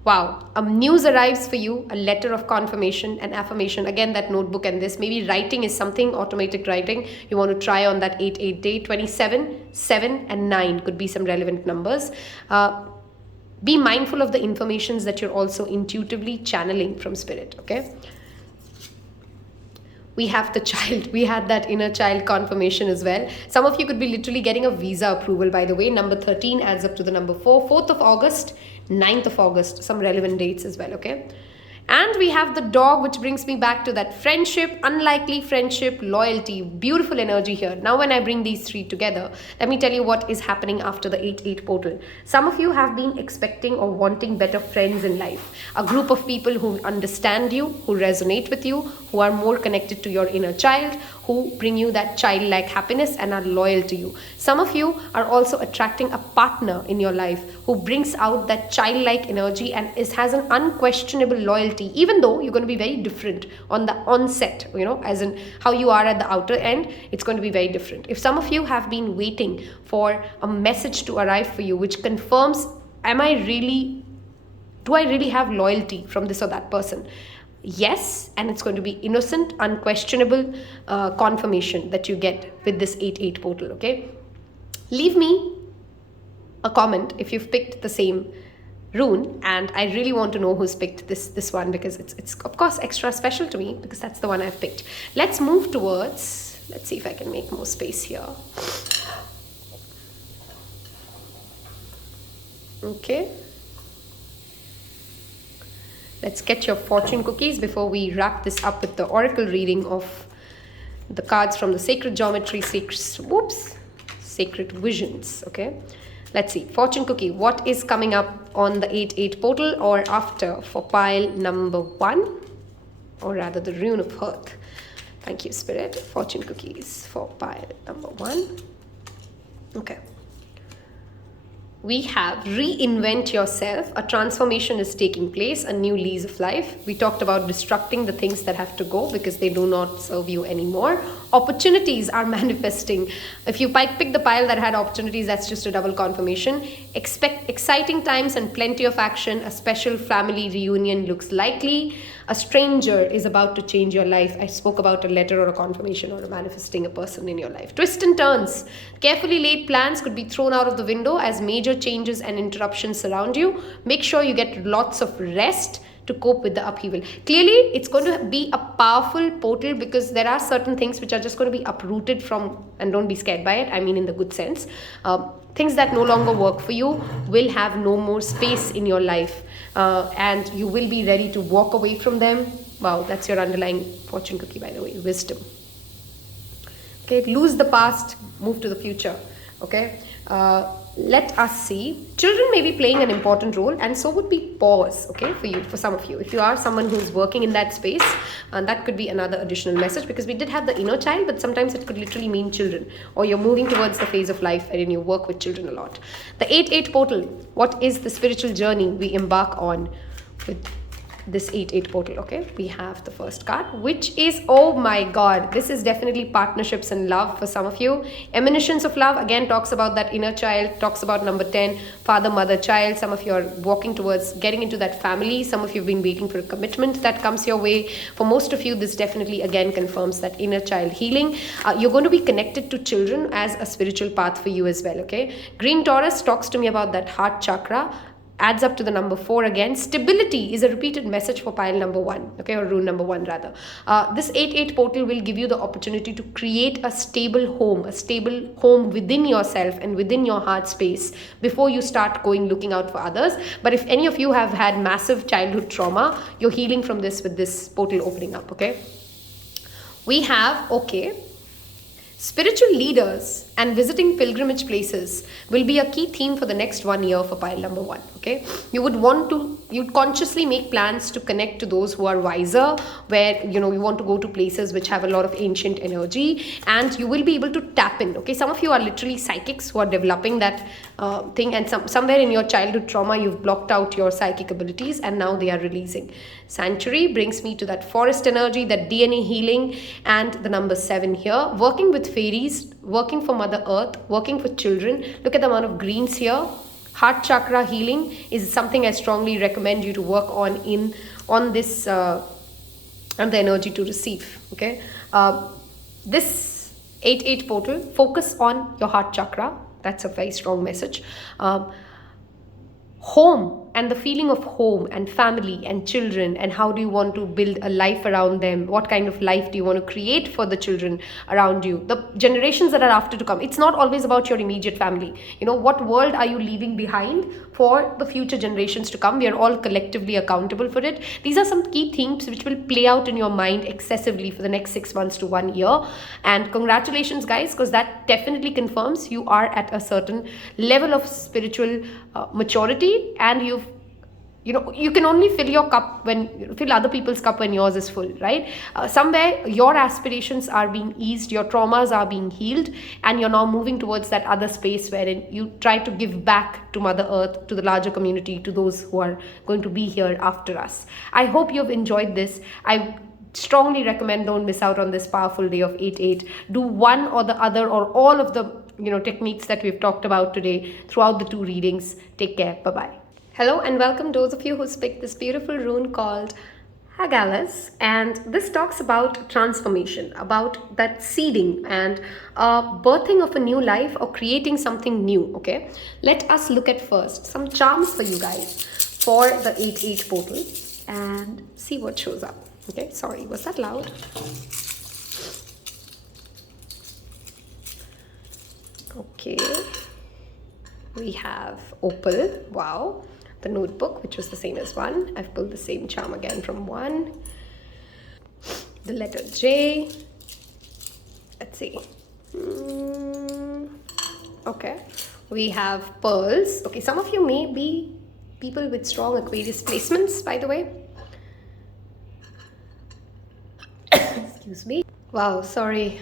Wow, news arrives for you, a letter of confirmation and affirmation. Again, that notebook and this, maybe writing is something, automatic writing. You want to try on that 8-8 day. 27, 7 and 9 could be some relevant numbers. Be mindful of the informations that you're also intuitively channeling from Spirit, okay? We have the child. We had that inner child confirmation as well. Some of you could be literally getting a visa approval, by the way. Number 13 adds up to the number 4. 4th of August, 9th of August, some relevant dates as well, okay? And we have the dog, which brings me back to that friendship, unlikely friendship, loyalty, beautiful energy here. Now when I bring these 3 together, let me tell you what is happening after the 8-8 portal. Some of you have been expecting or wanting better friends in life. A group of people who understand you, who resonate with you, who are more connected to your inner child, who bring you that childlike happiness and are loyal to you. Some of you are also attracting a partner in your life who brings out that childlike energy and has an unquestionable loyalty, even though you're going to be very different on the onset, as in how you are at the outer end, it's going to be very different. If some of you have been waiting for a message to arrive for you, which confirms, do I really have loyalty from this or that person? Yes, and it's going to be innocent, unquestionable confirmation that you get with this 8-8 portal, okay? Leave me a comment if you've picked the same rune, and I really want to know who's picked this one, because it's of course extra special to me because that's the one I've picked. Let's move towards, let's see if I can make more space here. Okay. Let's get your fortune cookies before we wrap this up with the oracle reading of the cards from the Sacred Geometry, Sacred Visions, okay? Let's see. Fortune cookie, what is coming up on the 8-8 portal or after for pile number 1? or rather the Rune of Hearth. Thank you, Spirit. Fortune cookies for pile number 1. Okay. We have reinvent yourself. A transformation is taking place, a new lease of life. We talked about destructing the things that have to go because they do not serve you anymore. Opportunities are manifesting. If you pick the pile that had opportunities, that's just a double confirmation. Expect exciting times and plenty of action. A special family reunion looks likely. A stranger is about to change your life. I spoke about a letter or a confirmation or a manifesting a person in your life. Twists and turns. Carefully laid plans could be thrown out of the window as major changes and interruptions surround you. Make sure you get lots of rest to cope with the upheaval. Clearly, it's going to be a powerful portal because there are certain things which are just going to be uprooted from, and don't be scared by it, I mean in the good sense. Things that no longer work for you will have no more space in your life, and you will be ready to walk away from them. Wow, that's your underlying fortune cookie, by the way, wisdom. Okay, lose the past, move to the future. Okay, let us see. Children may be playing an important role, and so would be pause, okay, for you, for some of you. If you are someone who's working in that space, that could be another additional message, because we did have the inner child, but sometimes it could literally mean children, or you're moving towards the phase of life wherein you work with children a lot. The 8-8 portal, what is the spiritual journey we embark on with this 8-8 portal? Okay, we have the first card, which is, oh my god, this is definitely partnerships and love for some of you. Emanations of love again talks about that inner child, talks about number 10, father, mother, child. Some of you are walking towards getting into that family. Some of you have been waiting for a commitment that comes your way. For most of you, this definitely again confirms that inner child healing. You're going to be connected to children as a spiritual path for you as well. Okay, Green Taurus talks to me about that heart chakra, adds up to the number 4 again. Stability is a repeated message for pile number 1, okay, or rune number 1 rather. This 8-8 portal will give you the opportunity to create a stable home within yourself and within your heart space before you start going looking out for others. But if any of you have had massive childhood trauma, you're healing from this with this portal opening up. Okay, we have, okay, spiritual leaders and visiting pilgrimage places will be a key theme for the next 1 year for pile number 1. Okay, you'd consciously make plans to connect to those who are wiser, where you want to go to places which have a lot of ancient energy, and you will be able to tap in. Okay, some of you are literally psychics who are developing that thing, and somewhere in your childhood trauma you've blocked out your psychic abilities, and now they are releasing. Sanctuary brings me to that forest energy, that DNA healing, and the number 7 here. Working with fairies, working for Mother Earth, working for children. Look at the amount of greens here. Heart chakra healing is something I strongly recommend you to work on this and the energy to receive. Okay, this 8-8 portal, focus on your heart chakra. That's a very strong message. Home and the feeling of home and family and children, and how do you want to build a life around them? What kind of life do you want to create for the children around you, the generations that are after to come? It's not always about your immediate family. What world are you leaving behind for the future generations to come? We are all collectively accountable for it. These are some key themes which will play out in your mind excessively for the next 6 months to 1 year. And congratulations guys, because that definitely confirms you are at a certain level of spiritual maturity, and you can only fill other people's cup when yours is full, right? Somewhere your aspirations are being eased, your traumas are being healed, and you're now moving towards that other space wherein you try to give back to Mother Earth, to the larger community, to those who are going to be here after us. I hope you've enjoyed this. I strongly recommend don't miss out on this powerful day of 8-8. Do one or the other or all of the techniques that we've talked about today throughout the 2 readings. Take care. Bye-bye. Hello and welcome those of you who picked this beautiful rune called Hagalaz, and this talks about transformation, about that seeding and birthing of a new life or creating something new. Okay, let us look at first some charms for you guys for the 8-8 portal and see what shows up. Okay, sorry, was that loud? Okay, we have Opal. Wow. The notebook, which was the same as 1. I've pulled the same charm again from 1. The letter J. Let's see. Okay, we have pearls. Okay, some of you may be people with strong Aquarius placements, by the way. Excuse me. Wow, sorry.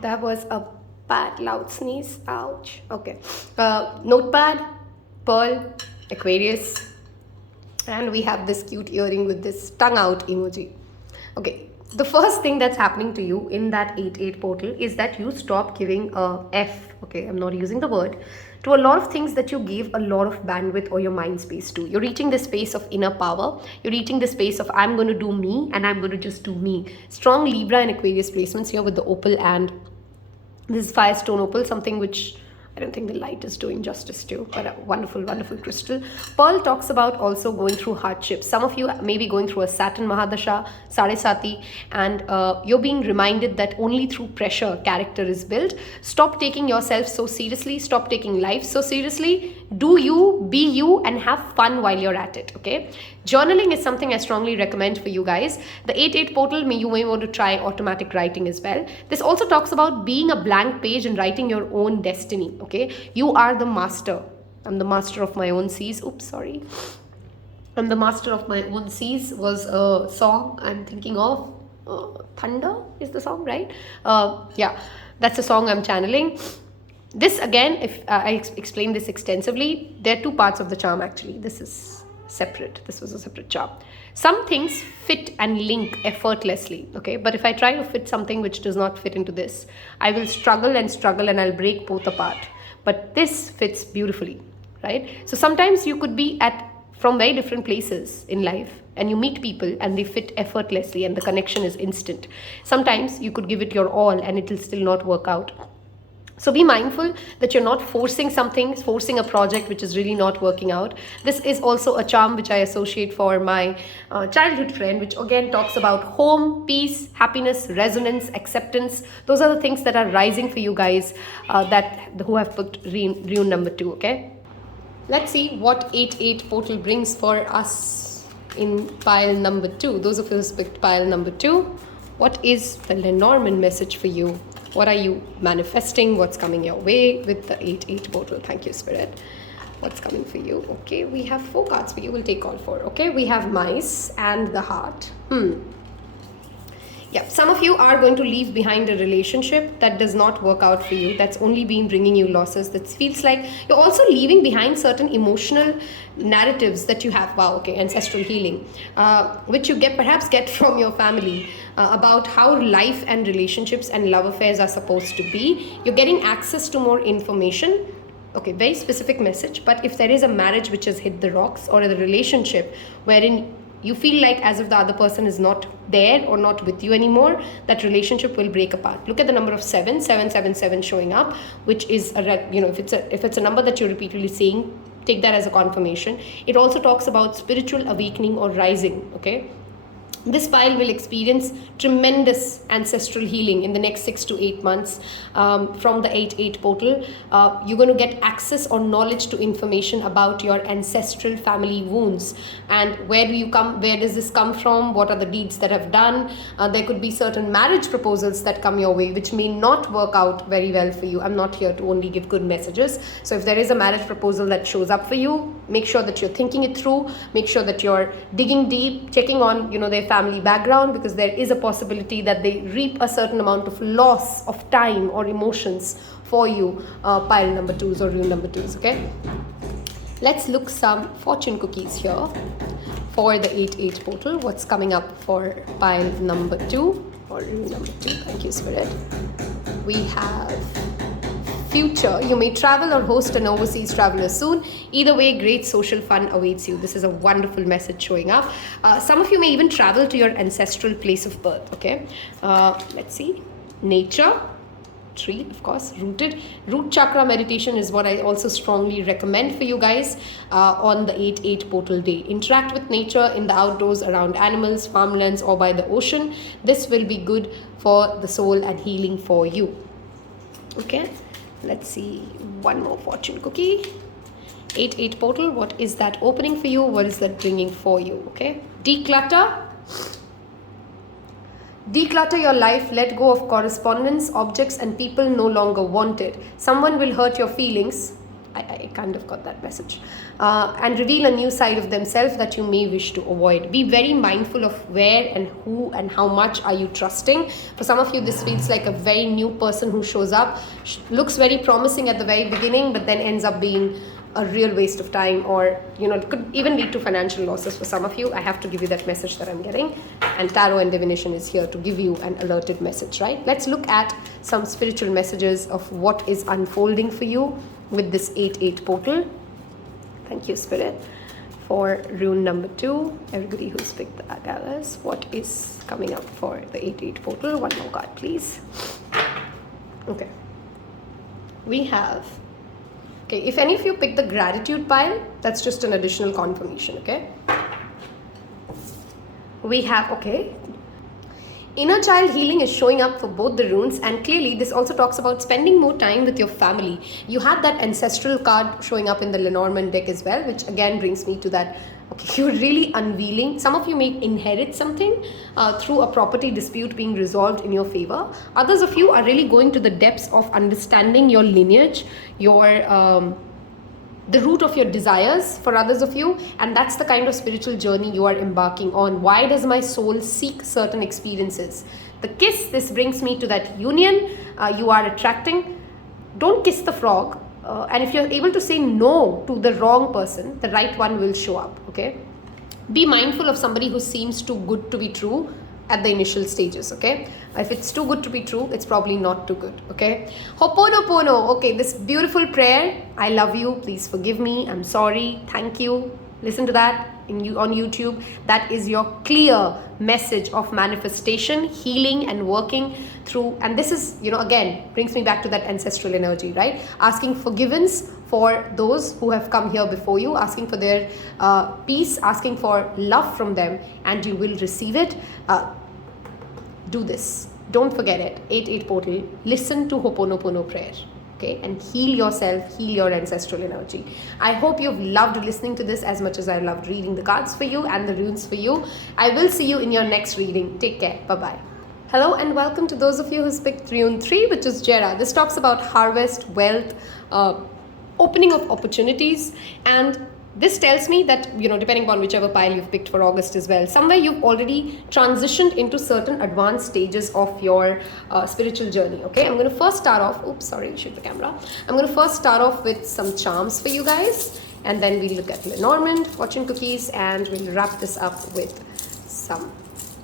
That was a bad loud sneeze. Ouch. Okay. Notepad, Pearl, Aquarius, and we have this cute earring with this tongue out emoji. Okay. The first thing that's happening to you in that 8-8 portal is that you stop giving a F. Okay, I'm not using the word, to a lot of things that you gave a lot of bandwidth or your mind space to. You're reaching the space of inner power. You're reaching the space of I'm going to do me and I'm going to just do me. Strong Libra and Aquarius placements here with the opal, and this is Firestone opal, something which I don't think the light is doing justice to, but a wonderful, wonderful crystal. Pearl talks about also going through hardships. Some of you may be going through a Saturn Mahadasha, Sadesati, and you're being reminded that only through pressure character is built. Stop taking yourself so seriously. Stop taking life so seriously. Do you, be you, and have fun while you're at it, okay? Journaling is something I strongly recommend for you guys. The 8-8 portal, you may want to try automatic writing as well. This also talks about being a blank page and writing your own destiny, okay? You are the master. I'm the master of my own seas. Oops, sorry. I'm the master of my own seas was a song I'm thinking of. Thunder is the song, right? Yeah, that's the song I'm channeling. This again, if I explain this extensively, there are two parts of the charm actually. This is separate. This was a separate charm. Some things fit and link effortlessly, okay? But if I try to fit something which does not fit into this, I will struggle and I'll break both apart. But this fits beautifully, right? So sometimes you could be from very different places in life and you meet people and they fit effortlessly and the connection is instant. Sometimes you could give it your all and it'll still not work out. So be mindful that you're not forcing a project which is really not working out. This is also a charm which I associate for my childhood friend, which again talks about home, peace, happiness, resonance, acceptance. Those are the things that are rising for you guys who have picked rune number 2, okay? Let's see what 8-8 portal brings for us in pile number 2. Those of us who picked pile number 2, what is the Lenormand message for you? What are you manifesting? What's coming your way with the 8-8 portal? Thank you, Spirit. What's coming for you? Okay, we have 4 cards for you. We'll take all 4. Okay, we have mice and the heart. Yeah, some of you are going to leave behind a relationship that does not work out for you. That's only been bringing you losses. That feels like you're also leaving behind certain emotional narratives that you have. Wow, okay, ancestral healing, which you perhaps get from your family about how life and relationships and love affairs are supposed to be. You're getting access to more information. Okay, very specific message. But if there is a marriage which has hit the rocks or a relationship wherein you feel like as if the other person is not there or not with you anymore, that relationship will break apart. Look at the number of 7 showing up, which is if it's a number that you're repeatedly saying, take that as a confirmation. It also talks about spiritual awakening or rising, okay? This pile will experience tremendous ancestral healing in the next 6 to 8 months from the 8-8 portal. You're going to get access or knowledge to information about your ancestral family wounds and where does this come from, what are the deeds that have done. There could be certain marriage proposals that come your way which may not work out very well for you. I'm not here to only give good messages. So if there is a marriage proposal that shows up for you, make sure that you're thinking it through, make sure that you're digging deep, checking on their family background, because there is a possibility that they reap a certain amount of loss of time or emotions for you, pile number 2s or rune number 2s, okay? Let's look some fortune cookies here for the 8-8 portal. What's coming up for pile number 2 or rune number 2? Thank you, Spirit. We have future. You may travel or host an overseas traveler soon. Either way, great social fun awaits you. This is a wonderful message showing up. Some of you may even travel to your ancestral place of birth, okay? Let's see. Nature. Tree, of course, rooted. Root chakra meditation is what I also strongly recommend for you guys on the 8-8 portal day. Interact with nature in the outdoors, around animals, farmlands, or by the ocean. This will be good for the soul and healing for you. Okay, let's see. One more fortune cookie. 8-8 portal, what is that opening for you? What is that bringing for you? Okay, declutter. Declutter your life, let go of correspondence, objects and people no longer wanted. Someone will hurt your feelings I kind of got that message. And reveal a new side of themselves that you may wish to avoid. Be very mindful of where and who and how much are you trusting. For some of you, this feels like a very new person who shows up, looks very promising at the very beginning, but then ends up being a real waste of time, or it could even lead to financial losses for some of you. I have to give you that message that I'm getting, and tarot and divination is here to give you an alerted message, right? Let's look at some spiritual messages of what is unfolding for you with this 8-8 portal. Thank you, Spirit, for rune number 2. Everybody who's picked the Hagalaz, what is coming up for the 8-8 portal? One more card, please. Okay, we have, okay, if any of you pick the gratitude pile, that's just an additional confirmation, okay? We have, okay, inner child healing is showing up for both the runes, and clearly this also talks about spending more time with your family. You had that ancestral card showing up in the Lenormand deck as well, which again brings me to that, okay, you're really unveiling. Some of you may inherit something through a property dispute being resolved in your favor. Others of you are really going to the depths of understanding your lineage, your the root of your desires for others of you, and that's the kind of spiritual journey you are embarking on. Why does my soul seek certain experiences? The kiss, this brings me to that union you are attracting. Don't kiss the frog. And if you're able to say no to the wrong person, the right one will show up, okay? Be mindful of somebody who seems too good to be true at the initial stages, okay? If it's too good to be true, it's probably not too good, okay? Ho'oponopono, okay, this beautiful prayer, I love you, please forgive me, I'm sorry, thank you. Listen to that on YouTube. That is your clear message of manifestation, healing, and working through. And this is, again, brings me back to that ancestral energy, right? Asking forgiveness for those who have come here before you, asking for their peace, asking for love from them, and you will receive it. Do this. Don't forget it. 8-8 portal. Listen to Ho'oponopono prayer. Okay, and heal yourself, heal your ancestral energy. I hope you've loved listening to this as much as I loved reading the cards for you and the runes for you. I will see you in your next reading. Take care. Bye-bye. Hello and welcome to those of you who's picked rune 3, which is Jera. This talks about harvest, wealth, opening of opportunities, and this tells me that, depending upon whichever pile you've picked for August as well, somewhere you've already transitioned into certain advanced stages of your spiritual journey, okay? I'm going to first start off, oops, sorry, shoot the camera. I'm going to first start off with some charms for you guys, and then we'll look at Lenormand, fortune cookies, and we'll wrap this up with some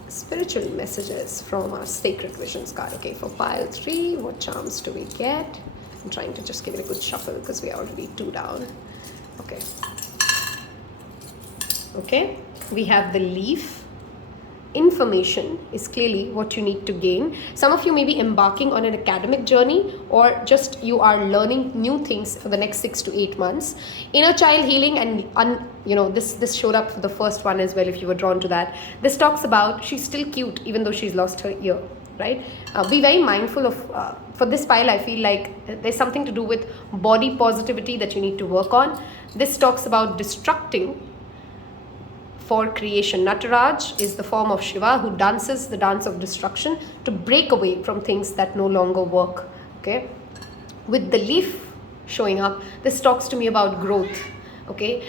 spiritual messages from our Sacred Visions card. Okay, for pile 3, what charms do we get? I'm trying to just give it a good shuffle because we are already 2 down. Okay. Okay, we have the leaf. Information is clearly what you need to gain. Some of you may be embarking on an academic journey, or just you are learning new things for the next 6 to 8 months. Inner child healing, and this showed up for the first one as well if you were drawn to that. This talks about she's still cute even though she's lost her ear, right? Be very mindful of, for this pile I feel like there's something to do with body positivity that you need to work on. This talks about destructing for creation. Nataraj is the form of Shiva who dances the dance of destruction to break away from things that no longer work, okay? With the leaf showing up, this talks to me about growth, okay?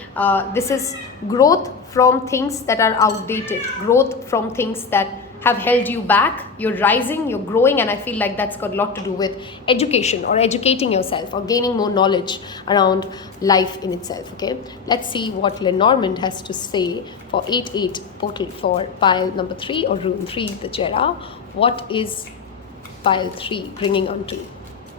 This is growth from things that are outdated, growth from things that have held you back. You're rising, you're growing, and I feel like that's got a lot to do with education or educating yourself or gaining more knowledge around life in itself, okay? Let's see what Lenormand has to say for 8-8 portal for pile number 3 or rune 3, the Jera. What is pile 3 bringing onto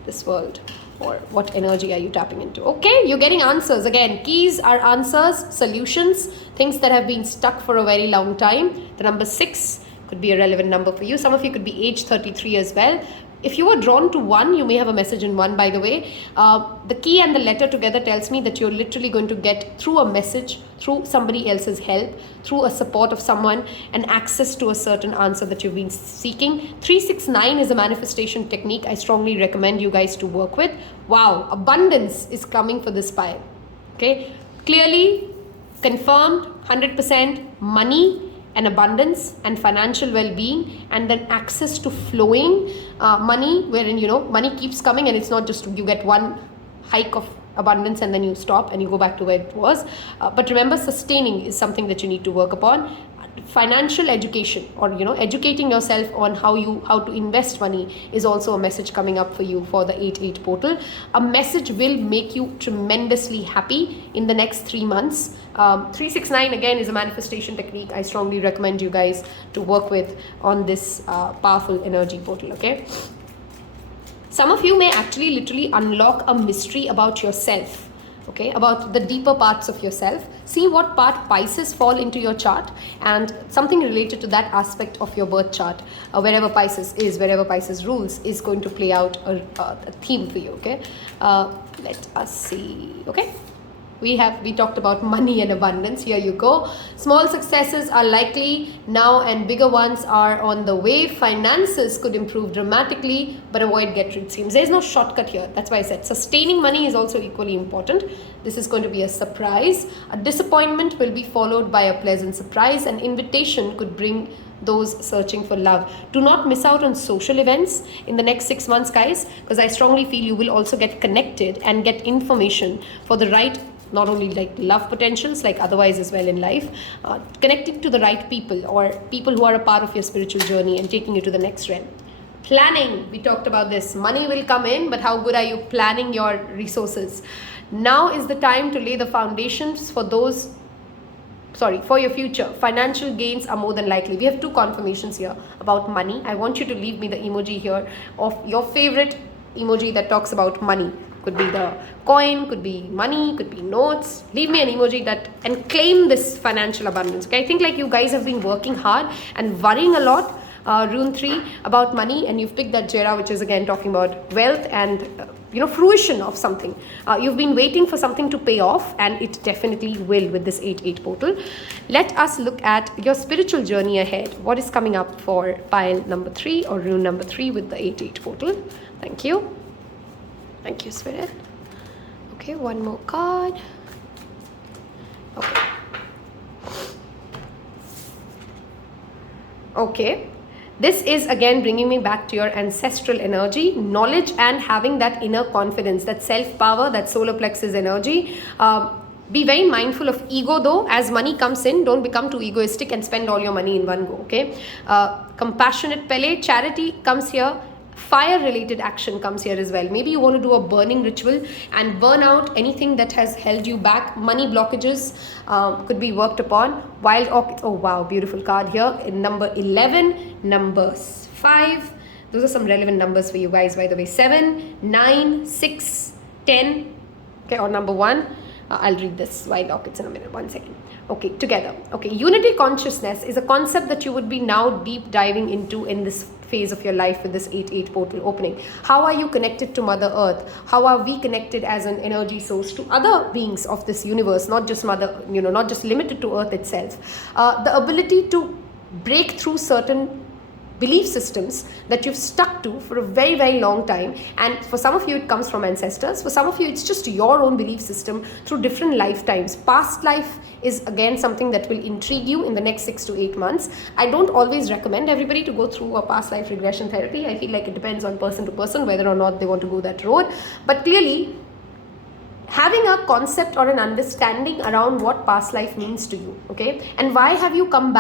this world? Or what energy are you tapping into? Okay, you're getting answers. Again, keys are answers, solutions, things that have been stuck for a very long time. The number 6 could be a relevant number for you. Some of you could be age 33 as well. If you were drawn to 1, you may have a message in 1, by the way. The key and the letter together tells me that you're literally going to get through a message, through somebody else's help, through a support of someone, and access to a certain answer that you've been seeking. 369 is a manifestation technique I strongly recommend you guys to work with. Wow, abundance is coming for this pile. Okay, clearly confirmed, 100% money and abundance and financial well-being, and then access to flowing money, wherein money keeps coming, and it's not just you get one hike of abundance and then you stop and you go back to where it was. But remember, sustaining is something that you need to work upon. Financial education, or educating yourself on how to invest money, is also a message coming up for you for the 8/8 portal. A message will make you tremendously happy in the next 3 months. 369 again is a manifestation technique I strongly recommend you guys to work with on this powerful energy portal. Okay, some of you may actually literally unlock a mystery about yourself. Okay, about the deeper parts of yourself. See what part Pisces fall into your chart, and something related to that aspect of your birth chart, wherever Pisces rules, is going to play out a theme for you. Okay, let us see. Okay, we talked about money and abundance. Here you go. Small successes are likely now and bigger ones are on the way. Finances could improve dramatically, but avoid get-rich schemes. There's no shortcut here. That's why I said sustaining money is also equally important. This is going to be a surprise. A disappointment will be followed by a pleasant surprise. An invitation could bring those searching for love. Do not miss out on social events in the next 6 months, guys, because I strongly feel you will also get connected and get information for the right, not only like love potentials, like otherwise as well in life, connecting to the right people or people who are a part of your spiritual journey and taking you to the next realm. Planning, we talked about this. Money will come in, but how good are you planning your resources? Now is the time to lay the foundations for your future. Financial gains are more than likely. We have 2 confirmations here about money. I want you to leave me the emoji here of your favorite emoji that talks about money. Could be the coin, could be money, could be notes. Leave me an emoji that and claim this financial abundance. Okay, I think like you guys have been working hard and worrying a lot, Rune 3, about money, and you've picked that Jera, which is again talking about wealth and fruition of something. You've been waiting for something to pay off, and it definitely will with this 8/8 portal. Let us look at your spiritual journey ahead. What is coming up for pile number 3 or rune number 3 with the 8/8 portal? Thank you. Thank you, Spirit. Okay, one more card. Okay. This is again bringing me back to your ancestral energy, knowledge, and having that inner confidence, that self-power, that solar plexus energy. Be very mindful of ego though. As money comes in, don't become too egoistic and spend all your money in one go. Okay. Compassionate Pele, charity comes here. Fire related action comes here as well. Maybe you want to do a burning ritual and burn out anything that has held you back. Money blockages could be worked upon. Wild orchids, oh wow, beautiful card here in number 11, number 5. Those are some relevant numbers for you guys, by the way. 7, 9, 6, 10. Okay, or number 1. I'll read this wild orchids in a minute. 1 second. Okay, together. Okay, unity consciousness is a concept that you would be now deep diving into in this phase of your life with this 8/8 portal opening. How are you connected to Mother Earth? How are we connected as an energy source to other beings of this universe, not just not just limited to Earth itself? The ability to break through certain belief systems that you've stuck to for a very, very long time, and for some of you it comes from ancestors, for some of you it's just your own belief system through different lifetimes. Past life is again something that will intrigue you in the next 6 to 8 months. I don't always recommend everybody to go through a past life regression therapy. I feel like it depends on person to person whether or not they want to go that road, but clearly having a concept or an understanding around what past life means to you, okay, and why have you come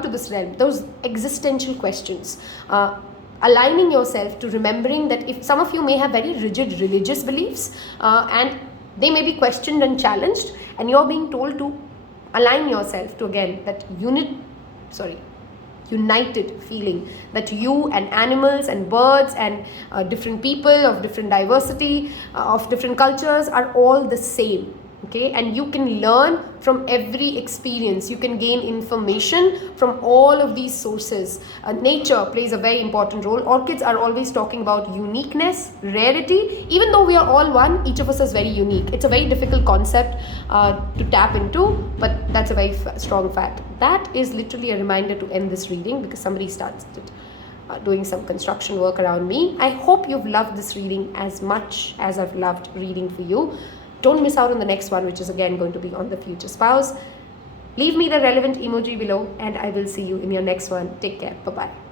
to this realm, those existential questions, aligning yourself to remembering that if some of you may have very rigid religious beliefs and they may be questioned and challenged, and you're being told to align yourself to again that united feeling that you and animals and birds and different people of different diversity of different cultures are all the same. Okay, and you can learn from every experience. You can gain information from all of these sources. Nature plays a very important role. Orchids are always talking about uniqueness, rarity. Even though we are all one, each of us is very unique. It's a very difficult concept to tap into, but that's a very strong fact. That is literally a reminder to end this reading because somebody started doing some construction work around me. I hope you've loved this reading as much as I've loved reading for you. Don't miss out on the next one, which is again going to be on the future spouse. Leave me the relevant emoji below and I will see you in your next one. Take care. Bye-bye.